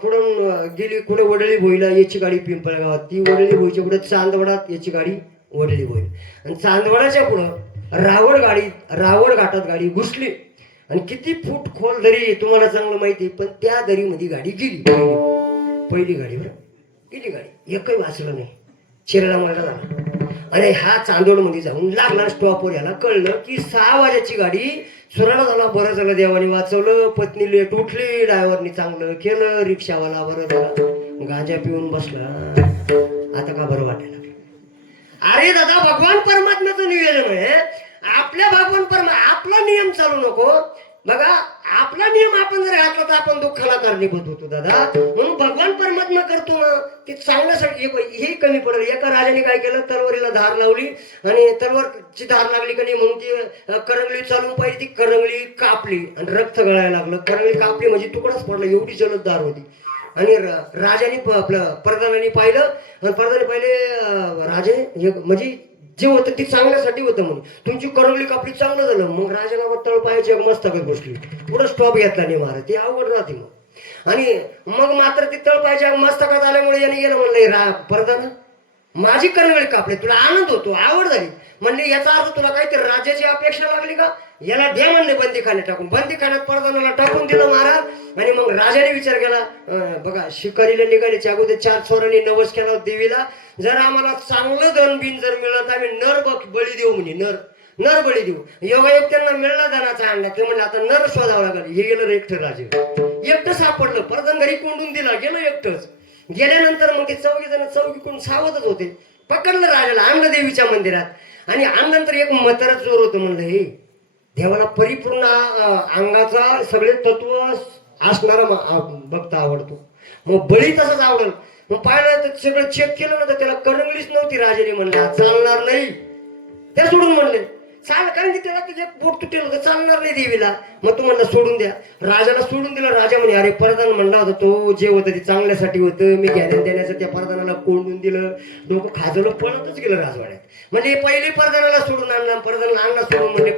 पुढून गेली कुठे वडळी भोईला, याची गाडी पिंपळगावात, ती वडळी भोईच्या पुढे चांदवडात, याची गाडी वडळी भोई. आणि चांदवडाच्या पुढं रावड घाटात गाडी घुसली. आणि किती फूट खोल दरी तुम्हाला चांगलं माहिती, पण त्या दरीमध्ये गाडी गेली. पहिली गाडी बरं गेली, गाडी एकही वाचलं नाही, चिरडा मरडा झाला. आणि हा चांदोडमध्ये जाऊन लागला स्टॉपवर. याला कळलं की 6 वाजेची गाडी सुराला झाला. बरं झालं देवाने वाचवलं. पत्नी लेट उठली, ड्रायव्हरनी चांगलं केलं, रिक्षावाला बरं झाला, गांजा पिऊन बसला. आता का बरं वाटायला? अरे दादा, भगवान परमात्म्याचं नियोजन आहे. आपल्या आपला नियम चालू नको बघा. आपला नियम आपण जर घातला तर आपण दुःखाला कारणीभूत होतो दादा. म्हणून भगवान परमात्मा करतो ना ते चांगल्यासाठी. हे कमी पडलं. एका राजाने काय केलं, तलवारीला धार लावली आणि तलवारची धार लागली का नाही म्हणून ती करंगळी चालून पाहिजे, ती करंगळी कापली आणि रक्त गळायला लागलं. करंगळी कापली म्हणजे तुकडाच पडला, एवढी जलद धार होती. आणि राजाने आपलं प्रधानाने पाहिलं आणि प्रधानाने पाहिले राजे म्हणजे जे होतं ते चांगल्यासाठी होतं म्हणून तुमची करंगळी कापली, चांगलं झालं. मग राजाला तळ पायाची मस्तकात बसली, पुढं स्टॉप घेतला नाही महाराज, ते अवघड राहते मग. आणि मग मात्र ती तळ पायाच्या मस्तकात आल्यामुळे याने गेलं म्हणलं प्रधान माझी करंगळी कापली, तुला आनंद होतो, आवड झाली म्हणले, याचा अर्थ तुला काहीतरी राज्याची अपेक्षा लागली का, याला द्या म्हणले बंदीखान्यात टाकून. बंदीखान्यात प्रधानाला टाकून दिलं महाराज. आणि मग राजाने विचार केला, बघा शिकारीला निघाल्याच्या अगोदर 4 चोरांनी नवस केला देवीला, जर आम्हाला चांगलं धन बिन जर मिळत आम्ही नर बळी देऊ म्हणे, नर बळी देऊ. योगायोग त्यांना मिळला धनाचा अंडा, ते म्हणले आता नर शोधावं लागला. हे गेलं एकटं राजे, एकटं सापडलं. प्रधान घरी कोंडून दिला, गेलं एकटंच. गेल्यानंतर मग ते 4 जण चौकीकडून सावधच होते. पकडलं राजाला, आणलं देवीच्या मंदिरात. आणि आणल्यानंतर एक म्हातारा चोर होतं. म्हणलं हे देवाला परिपूर्ण अंगाचा सगळे तत्व असणारा भक्त आवडतो, मग बळी तसाच आवडल. मग पाहिलं तर सगळं चेक केलं ना तर त्याला करंगळीच नव्हती. राजाने म्हणलं चालणार नाही, त्या सोडून म्हणले चाल, कारण की त्याला तुझे बोट तुटेल होतं, चालणार नाही देवीला. मग तू म्हणला सोडून द्या. राजाला सोडून दिलं. राजा म्हणे अरे प्रधान म्हणला होता तो जे होतं ते चांगल्यासाठी होतं, मी ज्ञान देण्याचं त्या प्रधानाला कोंडून दिलं. डोकं खाजवलं, पळतच गेलं राजवाड्यात. म्हणजे पहिले प्रधानाला सोडून आणला, प्रधानाला आणला सोडून म्हणले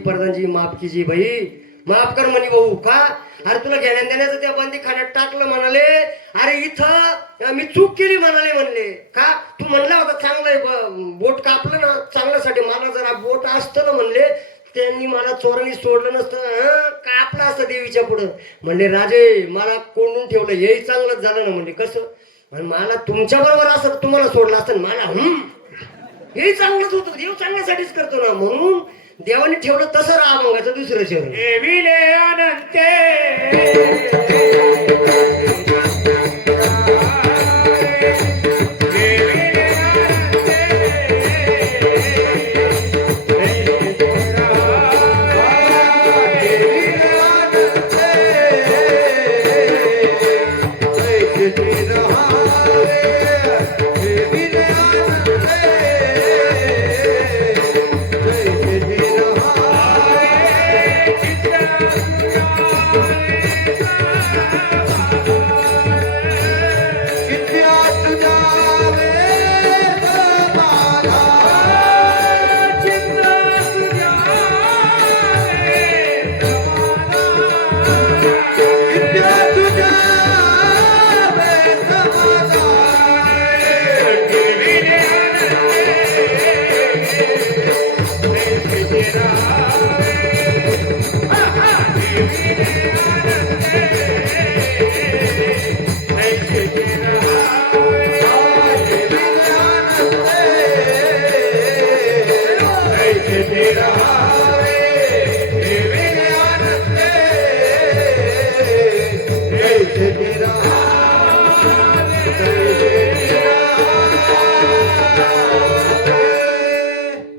प्रधानजी माफ कीजी बाई, माफ कर म्हणे भाऊ. का अरे तुला ज्ञान देण्याचं त्या बंदीखान्यात टाकलं म्हणाले, अरे इथं मी चूक केली म्हणाले. म्हणले का तू म्हणला होता चांगलं बोट कापलं ना चांगल्यासाठी, मला जरा बोट असतं ना म्हणले त्यांनी मला चोरांनी सोडलं नसतं कापलं असतं देवीच्या पुढं. म्हणले राजे मला कोंडून ठेवलं हेही चांगलंच झालं ना. म्हणजे कसं आणि मला तुमच्या बरोबर असं तुम्हाला सोडलं असतं मला हे चांगलंच होतं. देव चांगल्यासाठीच करतो ना. म्हणून देवाने ठेवलं तसं रामाचं दुसरं शहर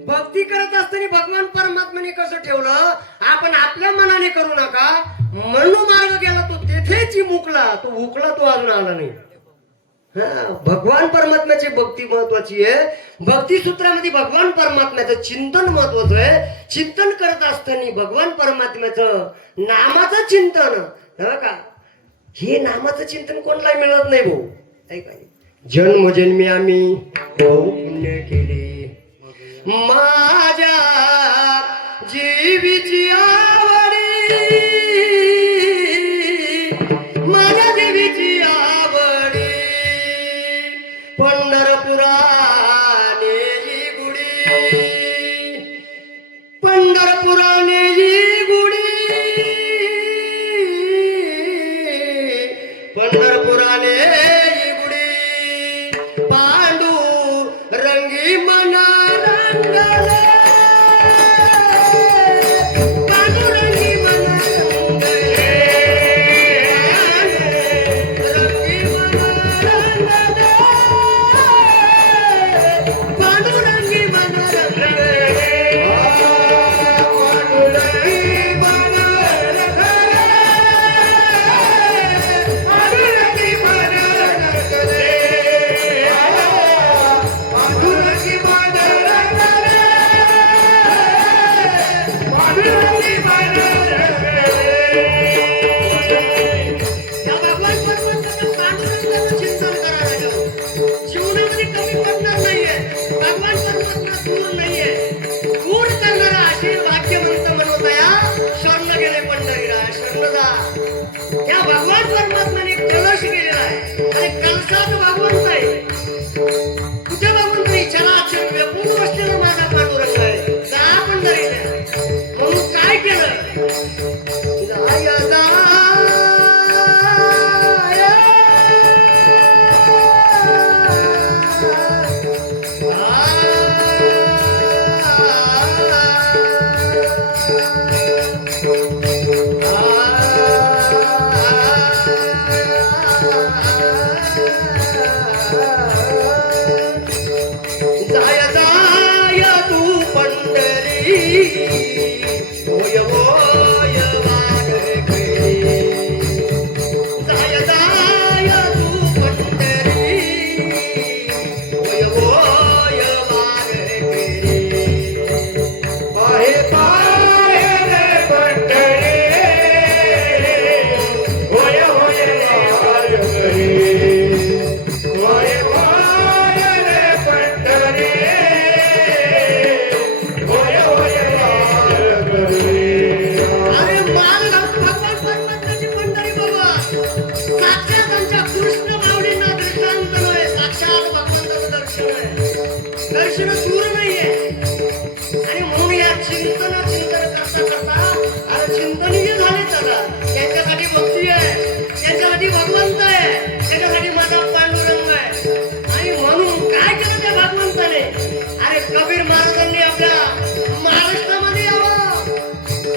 भक्ती करत असताना भगवान परमात्म्याने कसं ठेवलं आपण आपल्या मनाने करू नका. मनो मार्ग गेला तो तेथेच मुकला तो हुकला तो अजून आला नाही. भगवान परमात्म्याची भक्ती महत्वाची आहे. भक्ती सूत्रामध्ये भगवान परमात्म्याचं चिंतन महत्वाचं आहे. चिंतन करत असताना भगवान परमात्म्याचं नामाचं चिंतन का हे नामाचं चिंतन कोणाला मिळत नाही भाऊ. ऐका जन्मजन्मी आम्ही पुण्य केले माझ्या जीवीची आवडी माझ्या देवीची आवडी पंढरपुराने गुडी पंढरपुराने गुडी पंढरपुराने गुडी पांडू रंगी मना रंगले पांडुरंगी मना रंगले रंगी मना रंगले पांडुरंगी मना रंगले पांडुरंगी मना रंगले पांडुरंगी मना रंगले पांडुरंगी मना रंगले पांडुरंगी मना या भगवान परमात्म्याचं पांडुरंगाचं चिंतन करायला जीवनामध्ये कमी पडणार नाहीये. भगवान परमात्मा दूर नाहीये. दूर करणारा असे वाक्यवंत मनोदया शरण गेले पंढरीला शरणदा. या भगवान परमात्म्याने कलश केलेला आहे आणि कलशात भगवंत आहे. कुठे भगवंत नाही चराचर व्यापून बसलेला माझा पांडुरंग आहे. जा पंढरीला. म्हणून काय केलं जाया जाया जाय जाय तू पंढरी होय होय वारकरी जाय जाय तू पंढरी होय होय वारकरी पाहे पाहे रे पंढरी होय होय वारकरी होय होय रे पंढरी होय होय वारकरी. अरे बाल भगवान परमात्म्याची पंढरी बाबा साक्षात आमच्या कृष्ण माऊलींना दृष्टांत नव्हे. साक्षात भगवंताचं दर्शन आहे. दर्शन दूर नाहीये. आणि म्हणून या चिंतन करता करता अरे चिंतनीय झाले त्याला. त्यांच्यासाठी भक्ती आहे, त्यांच्यासाठी भगवंत आहे, त्याच्यासाठी माझा पांडुरंग आहे. आणि म्हणून काय केलं त्या भगवंताने? अरे कबीर महाराजांनी आपल्या महाराष्ट्रामध्ये यावं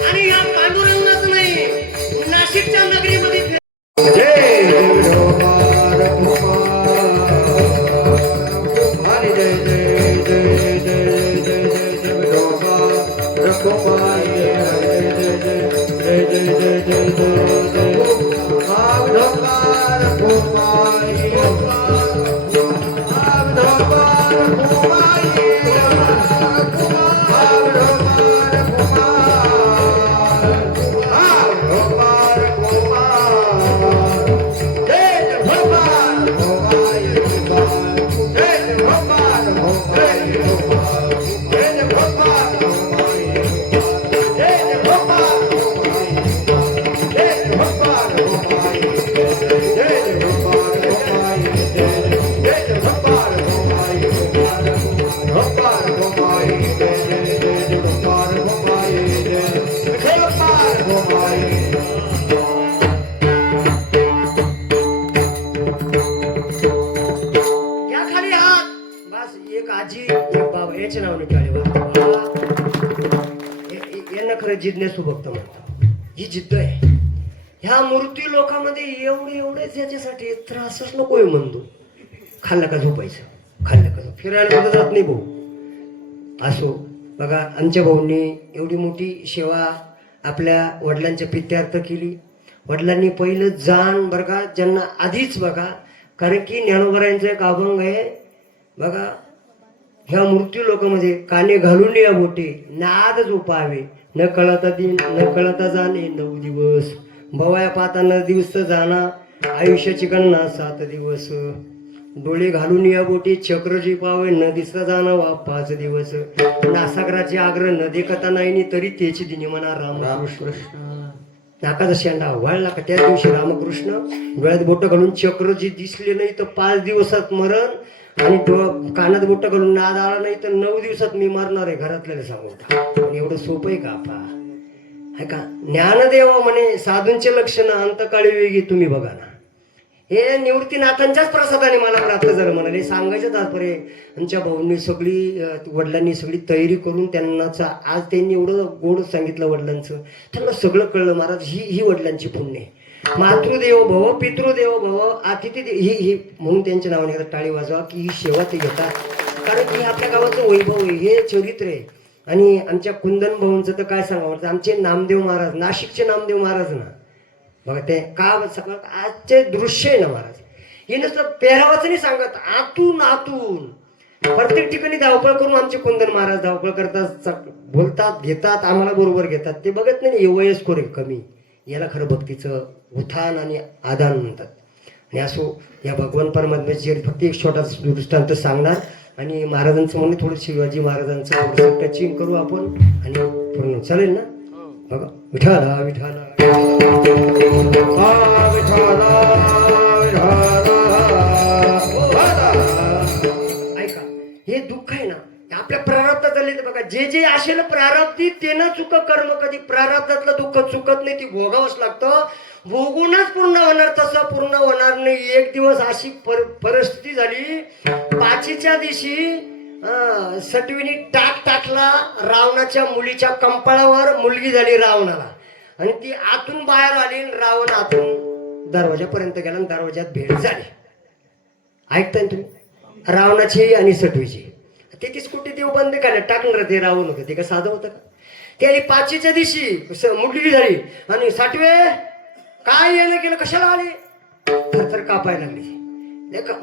आणि या पांडुरंगाच नाही नाशिकच्या नगरीमध्ये जय विठोबार हरी जय जय जय जय जय जय विठोबार गोपाल जय जय जय जय जय जय जय जय हा विठोबार गोपाल हा विठोबार गोपाल या खाली हात बस. एक आजी एक बाबा याच्या नावाने टाळे यांना खरं जिज्ञासू भक्त म्हणतात. ही जिद्द आहे. ह्या मूर्ती लोकांमध्ये एवढेच याच्यासाठी त्रासच नकोय म्हणतो. खाल्ला का झोपायचं, खाल्लं का झोप. फिरायला सुद्धा जात नाही भाऊ. असो बघा, आमच्या भाऊंनी एवढी मोठी सेवा आपल्या वडिलांच्या पित्यार्थ केली. वडिलांनी पहिलं जाण बरं का, ज्यांना आधीच बघा, कारण की ज्ञानोबरायांचं एक अभंग आहे बघा, ह्या मृत्यू लोकांमध्ये काने घालून या बोटे नाद झोपावे, न कळता दिन न कळता जाणे 9 दिवस, भवाया पाता न दिवस जाणा, आयुष्याची गणना 7 दिवस, डोळे घालून या बोटे चक्रजी पावे, न दिसता जाणं वा 5 दिवस, नासागराचे आग्रह न देखता नाही तरी त्याची दिनी म्हणा रामकृष्ण. नाकाचा शेंडा वाळला का त्या दिवशी रामकृष्ण, डोळ्यात बोट घालून चक्रजी दिसले नाही तर 5 दिवसात मरण, आणि कानात बोट घालून नाद आला नाही तर 9 दिवसात मी मरणार आहे घरातल्याला सांगून. आणि एवढं सोपं आहे का आपा? आहे का? ज्ञानदेव म्हणे साधूंचे लक्षण अंतकाळी वेगळी तुम्ही बघा ना. हे निवृत्तीनाथांच्याच प्रसादाने मला प्राप्त झालं म्हणाले. सांगायचं तात्पर्य आमच्या भाऊंनी सगळी वडिलांनी सगळी तयारी करून त्यांना आज त्यांनी एवढं गोड सांगितलं वडिलांचं, त्यांना सगळं कळलं. महाराज ही वडिलांची पुण्य आहे. मातृदेव भव पितृदेव भव अतिथी ही म्हणून त्यांच्या नावाने टाळी वाजवा की ही सेवा ते घेतात. कारण की आपल्या गावाचं वैभव आहे, हे चरित्र आहे. आणि आमच्या कुंदन भाऊंचं तर काय सांगावं, आमचे नामदेव महाराज, नाशिकचे नामदेव महाराज ना बघा, ते का सगळं आजचे दृश्य आहे ना महाराज. हे नुसतं पेहरावाच नाही सांगत, आतून प्रत्येक ठिकाणी धावपळ करून आमचे कुंदन महाराज धावपळ करतात, बोलतात, घेतात, आम्हाला बरोबर घेतात. ते बघत नाही वयस्कर आहे कमी, याला खरं भक्तीचं उत्थान आणि आदान म्हणतात. आणि असो या भगवान परमात्म्याची फक्त एक छोटा दृष्टांत सांगणार आणि महाराजांचं म्हणून थोडं शिवाजी महाराजांचं थोडंसं टचिंग करू आपण आणि पूर्ण चालेल ना. बघा, विठाला विठाला ऐका, हे दुःख आहे ना आपल्या प्रारब्धात झाले. बघा, जे असेल प्रारब्धी ते न चुक कर्म, कधी प्रारब्धातलं दुःख चुकत नाही, ती भोगावंच लागतं. भोगूनच पूर्ण होणार, तसं पूर्ण होणार नाही. एक दिवस अशी परिस्थिती झाली, पाचीच्या दिवशी सटवीने टाकला रावणाच्या मुलीच्या कंपाळावर. मुलगी झाली रावणाला आणि ती आतून बाहेर आली, रावण आतून दरवाजापर्यंत गेला आणि दरवाजात भेट झाली. ऐकताय तुम्ही? रावणाची आणि सटवीची. ते स्कूटी देव बंद केल्या, टाकणार ते रावण होतं. ते का साधं होतं का? ते पाचीच्या दिवशी मुलगी झाली आणि साठवे काय येणं केलं, कशाला आले, तर कापायला लागली.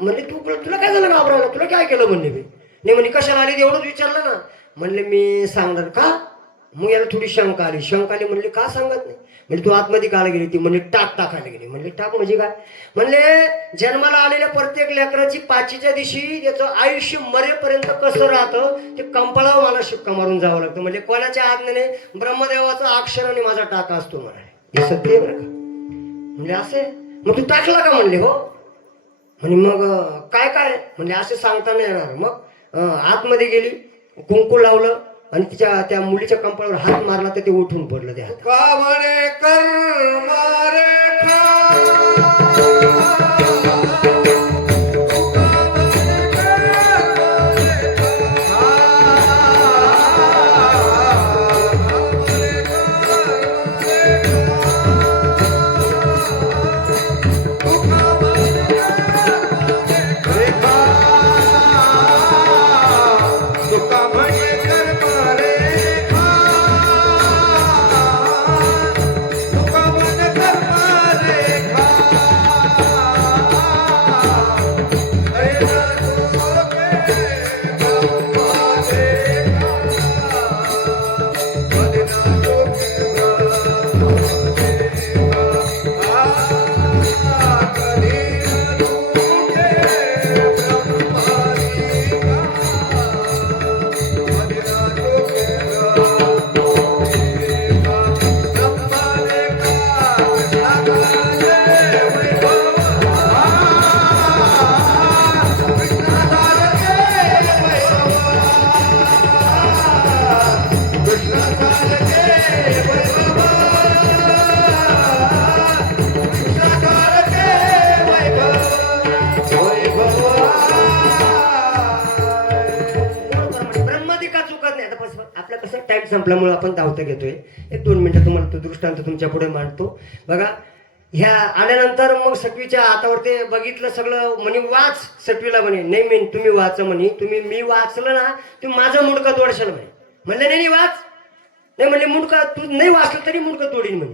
म्हणले तुला काय झालं घाबरायला, तुला काय केलं म्हणले मी. नाही म्हणे कशाला आली एवढंच विचारलं ना. म्हणले मी सांगणार का. मग याला थोडी शंका आली. म्हणले का सांगत नाही. म्हणजे तू आतमध्ये काला गेली ती. म्हणजे टाकायला गेली. म्हणले टाक म्हणजे काय. म्हणले जन्माला आलेल्या प्रत्येक लेकराची पाचीच्या दिवशी त्याचं आयुष्य मरेपर्यंत कसं राहतं ते कंपाळावर मला शिक्का मारून जावं लागतं. म्हणजे कोणाच्या आज्ञेने ब्रह्मदेवाचं अक्षर आणि माझा टाका असतो म्हणाले. हे सत्य आहे बरं का. म्हणजे असे मग तू टाकला का म्हणले. हो म्हणे मग काय म्हणले असं सांगता नाही येणार. मग आतमध्ये गेली, कुंकू लावलं, आणि तिच्या त्या मुलीच्या कंपाळावर हात मारला तर ते उठून पडलं ते हात. का म्हणे कर्म रेखा आपला कसं टाइम संपल्यामुळे आपण धावता घेतोय. 1-2 मिनिटं तुम्हाला तो दृष्टांत तुमच्या पुढे मांडतो. बघा, ह्या आल्यानंतर मग सटवीच्या हातावर ते बघितलं सगळं म्हणे वाच. सटवीला म्हणे नाही मी तुम्ही वाच म्हणे. मी वाचलं ना तुम्ही माझं मुंडकं तोडशाल म्हणे. म्हणलं नाही वाच. नाही म्हणले मुंडका तू नाही वाचलं तरी मुंडकं तोडीन म्हणे.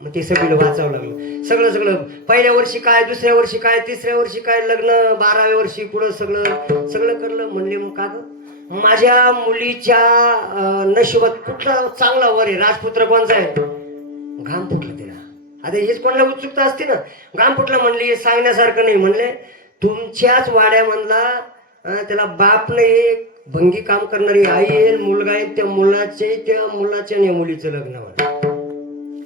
मग ते सगळं वाचावं लागलं. सगळं पहिल्या वर्षी काय, दुसऱ्या वर्षी काय, तिसऱ्या वर्षी काय, लग्न 12व्या वर्षी पुढं सगळं करलं. म्हणले मग का माझ्या मुलीच्या नशिबात कुठला चांगला वर आहे, राजपुत्र कोणचा आहे. घाम फुटलं तिला. आता हेच कोणाला उत्सुकता असते ना. घाम फुटलं म्हणले हे सांगण्यासारखं नाही. म्हणले तुमच्याच वाड्यामधला त्याला बाप नाही भंगी काम करणारी आई आहे, मुलगा आहे, त्या मुलाच्या आणि मुलीचं लग्न म्हणा.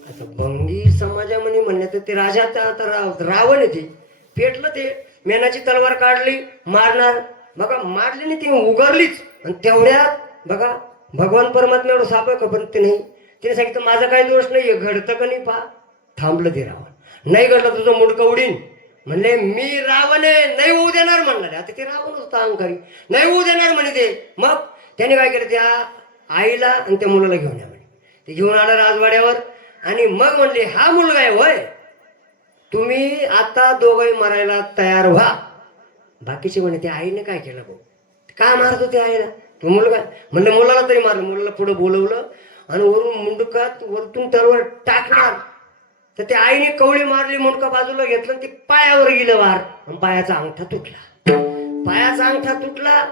आता भंगी समाजामध्ये म्हणण्यात ते राजा आता रावण आहे. ते पेटलं, ते मेनाची तलवार काढली मारणार. बघा मारली नाही ती उगारलीच. आणि तेवढ्यात बघा भगवान परमात्मा एवढं साप आहे का पण ते नाही. तिने सांगितलं माझा काही दोष नाही, घडतं का नाही पहा. थांबलं ते रावण. नाही घडलं तुझं मुडकं उडीन. म्हणले मी रावण आहे नाही होऊ देणार म्हणणार. आता ते रावण होता अहंकारी. नाही होऊ देणार म्हणे ते. मग त्याने काय केलं त्या आईला आणि त्या मुलाला घेऊन या म्हणे. ते घेऊन आलं राजवाड्यावर. आणि मग म्हणले हा मुलगा आहे होय, तुम्ही आता दोघंही मरायला तयार व्हा. बाकीचे म्हणे त्या आईने काय केलं भाऊ, का मारत होते आईला. तो मुलगा म्हणले मुलाला तरी मारलं. मुलाला पुढे बोलवलं आणि वरून मुंडकात वरतून तलवार टाकणार. तर त्या आईने कवळी मारली, मुंडका बाजूला घेतलं आणि ते पायावर गेलं वार. पायाचा अंगठा तुटला. पायाचा अंगठा तुटला.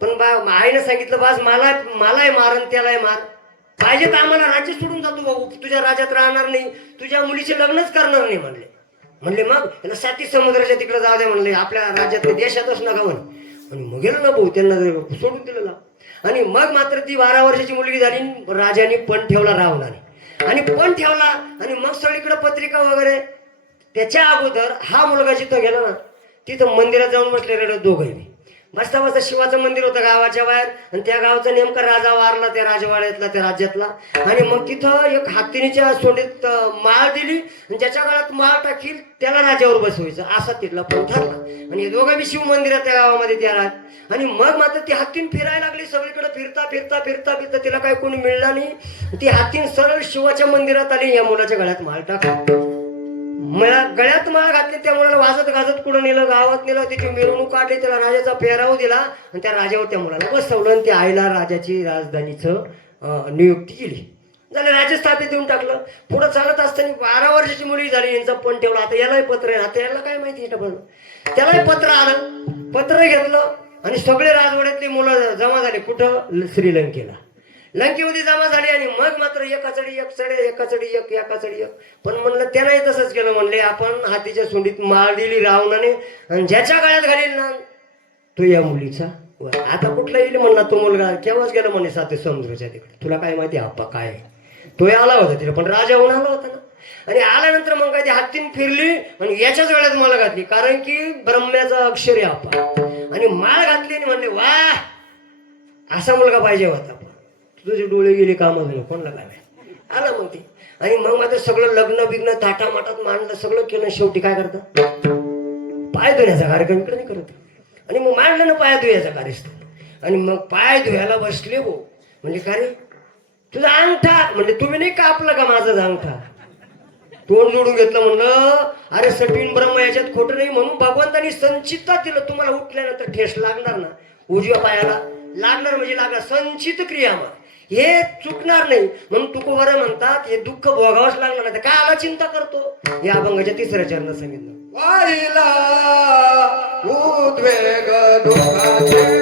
पण आईने सांगितलं बास मलाही मार आणि त्यालाही मार. पाहिजे तर आम्हाला राज्य सोडून जातो भाऊ, तुझ्या राज्यात राहणार नाही, तुझ्या मुलीचे लग्नच करणार नाही म्हणले मग याला 7 समुद्राच्या तिकडे जाऊ द्या म्हणले, आपल्या राज्यातल्या देशातच नका म्हणे. आणि मग गेलं ना भाऊ, त्यांना सोडून दिलं ना. आणि मग मात्र ती 12 वर्षाची मुलगी झाली. राजाने पण ठेवला रावणाने. आणि पण ठेवला. आणि मग सगळीकडे पत्रिका वगैरे. त्याच्या अगोदर हा मुलगा जिथं गेला ना तिथं मंदिरात जाऊन बसले रडत दोघंही. बसता बसता शिवाचं मंदिर होतं गावाच्या बाहेर. आणि त्या गावचा नेमका राजा वारला त्या राजवाड्यातला, त्या राज्यातला. आणि मग तिथं एक हातीच्या सोंडीत माळ दिली. आणि ज्याच्या गळ्यात माळ टाकील त्याला राजावर बसवायचं असा तिथला पण ठरला. आणि हे दोघं बी शिव मंदिरात त्या गावामध्ये त्या राहत. आणि मग मात्र ती हत्तीन फिरायला लागली सगळीकडे. फिरता तिला काही कोणी मिळला नाही. ती हत्तीन सरळ शिवाच्या मंदिरात आली. या मुलाच्या गळ्यात माळ टाकली. मला गळ्यात माळ घातली. त्या मुलाला वाजत गाजत कुठं नेलं, गावात नेलं. त्याची मिरवणूक काढली, त्याला राजाचा पेहराव दिला. आणि त्या राजावर त्या मुलाला बसवलं. आणि त्या आईला राजाची राजधानीचं नियुक्ती केली. झालं, राज्य स्थापित देऊन टाकलं. पुढं चालत असताना 12 वर्षाची मुलगी झाली. यांचा पण ठेवला. आता यालाही पत्र आहे. आता याला काय माहिती पण त्यालाही पत्र आलं. पत्र घेतलं आणि सगळे राजवाड्यातली मुलं जमा झाले. कुठं? श्रीलंकेला. लंकेमध्ये जमा झाली. आणि मग मात्र एकाचडी एक. पण म्हणलं त्यालाही तसंच केलं. म्हणले आपण हातीच्या सोंडीत माळ दिली रावणाने आणि ज्याच्या गळ्यात घालील ना तो या मुलीचा. आता कुठला येईल म्हणला तो मुलगा. केव्हाच गेला म्हणे 7 समुद्राच्या तिकडे. तुला काय माहिती आप्पा काय. तो आला होता तिला, पण राजा होऊन आला होता ना. आणि आल्यानंतर मग काय ती हत्तीन फिरली आणि याच्याच गळ्यात माळ घातली. कारण की ब्रह्म्याचा अक्षर आहे आप्पा. आणि माळ घातली आणि म्हणले वा असा मुलगा पाहिजे होता. तुझे डोळे गेले कामाला कोणला काय आलं मग ते. आणि मग माझं सगळं लग्न बिग्न ताटामाटात मांडलं सगळं केलं. शेवटी काय करतं पाय धुण्याचा कार्यक्रम इकडे नाही करत. आणि मग मांडलं ना पाय धुयाचा कार्यक्रम. आणि मग पाय धुयाला बसले हो म्हणजे का रे तुझा अंगठा म्हणजे तुम्ही नाही कापलं का माझाच अंगठा. तोंड जोडून घेतलं म्हणलं अरे सटीन ब्रह्म याच्यात खोटं नाही म्हणून भगवंतानी संचितता दिलं. तुम्हाला उठल्यानंतर ठेस लागणार ना उजव्या पायाला लागणार म्हणजे लागणार संचित क्रिया मग हे चुकणार नाही म्हणून तुकोबारा म्हणतात हे दुःख भोगावंच लागणार नाही. काय आला चिंता करतो हे अभंगाच्या 3ऱ्या चरणात सांगितलं. वाहिला उद्वेग दुःखाचे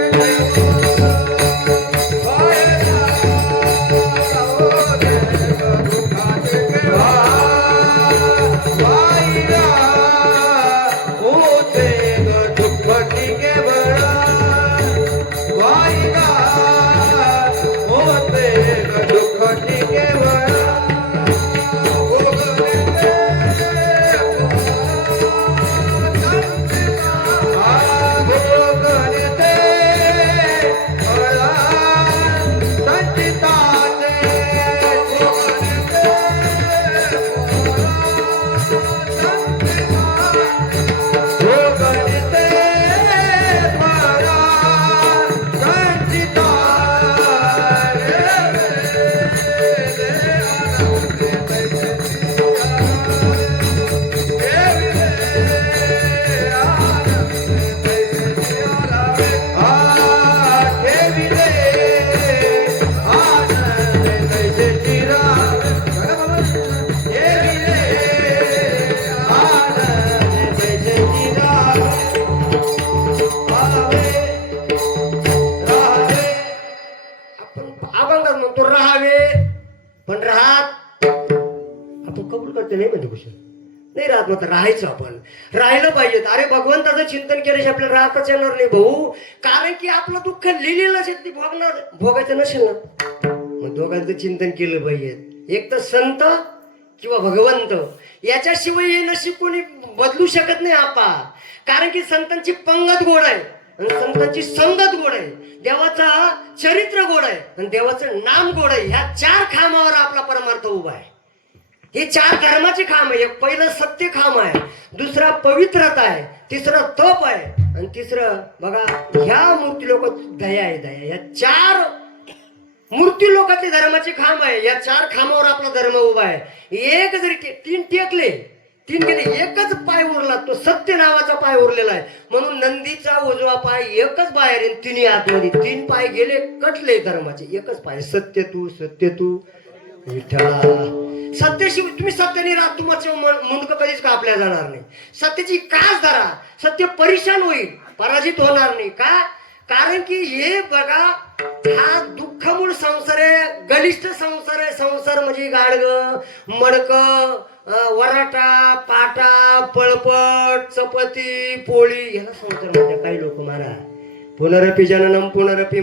नाही राहत मग राहायचं आपण राहिलं पाहिजे. अरे भगवंताचं चिंतन केल्याशिवाय आपल्याला राहताच येणार नाही भाऊ. कारण की आपलं दुःख लिहिलेलंच ते भोगणार भोगायचं नसेल ना मग दोघांचं चिंतन केलं पाहिजे. एक तर संत किंवा भगवंत याच्याशिवाय हे नशीब कोणी बदलू शकत नाही आपा. कारण की संतांची पंगत गोड आहे आणि संतांची संगत गोड आहे. देवाचा चरित्र गोड आहे आणि देवाचं नाम गोड आहे. ह्या 4 खांबावर आपला परमार्थ उभा आहे. हे 4 धर्माचे खांब आहे. एक पहिलं सत्य खांब आहे, दुसरा पवित्रता आहे, तिसरं तप आहे आणि तिसरं बघा ह्या मूर्ती लोक दया आहे. दया या 4 मूर्ती लोकातले धर्माचे खांब आहे. या 4 खांबावर आपला धर्म उभा आहे. एक जरी 3 टेकले 3 गेले एकच पाय उरला तो सत्य नावाचा पाय उरलेला आहे. म्हणून नंदीचा उजवा पाय एकच बाहेर आहे 3 आतमध्ये 3 पाय गेले कटले धर्माचे एकच पाय सत्य तू विठ्ठला. सत्याशिवाय तुम्ही सत्याने राहत तुमचं मुंडक कधीच कापल्या जाणार नाही. सत्याची कास धरा सत्य परेशान होईल पराजित होणार नाही. का कारण की हे बघा हा दुःखमूळ संसार आहे. गलिष्ठ संसार आहे. संसार म्हणजे गाडग मडक वराटा पाटा पळपट चपाती पोळी याला संसार म्हणतात काही लोक. महाराज पुनरपी जननम पुनरपी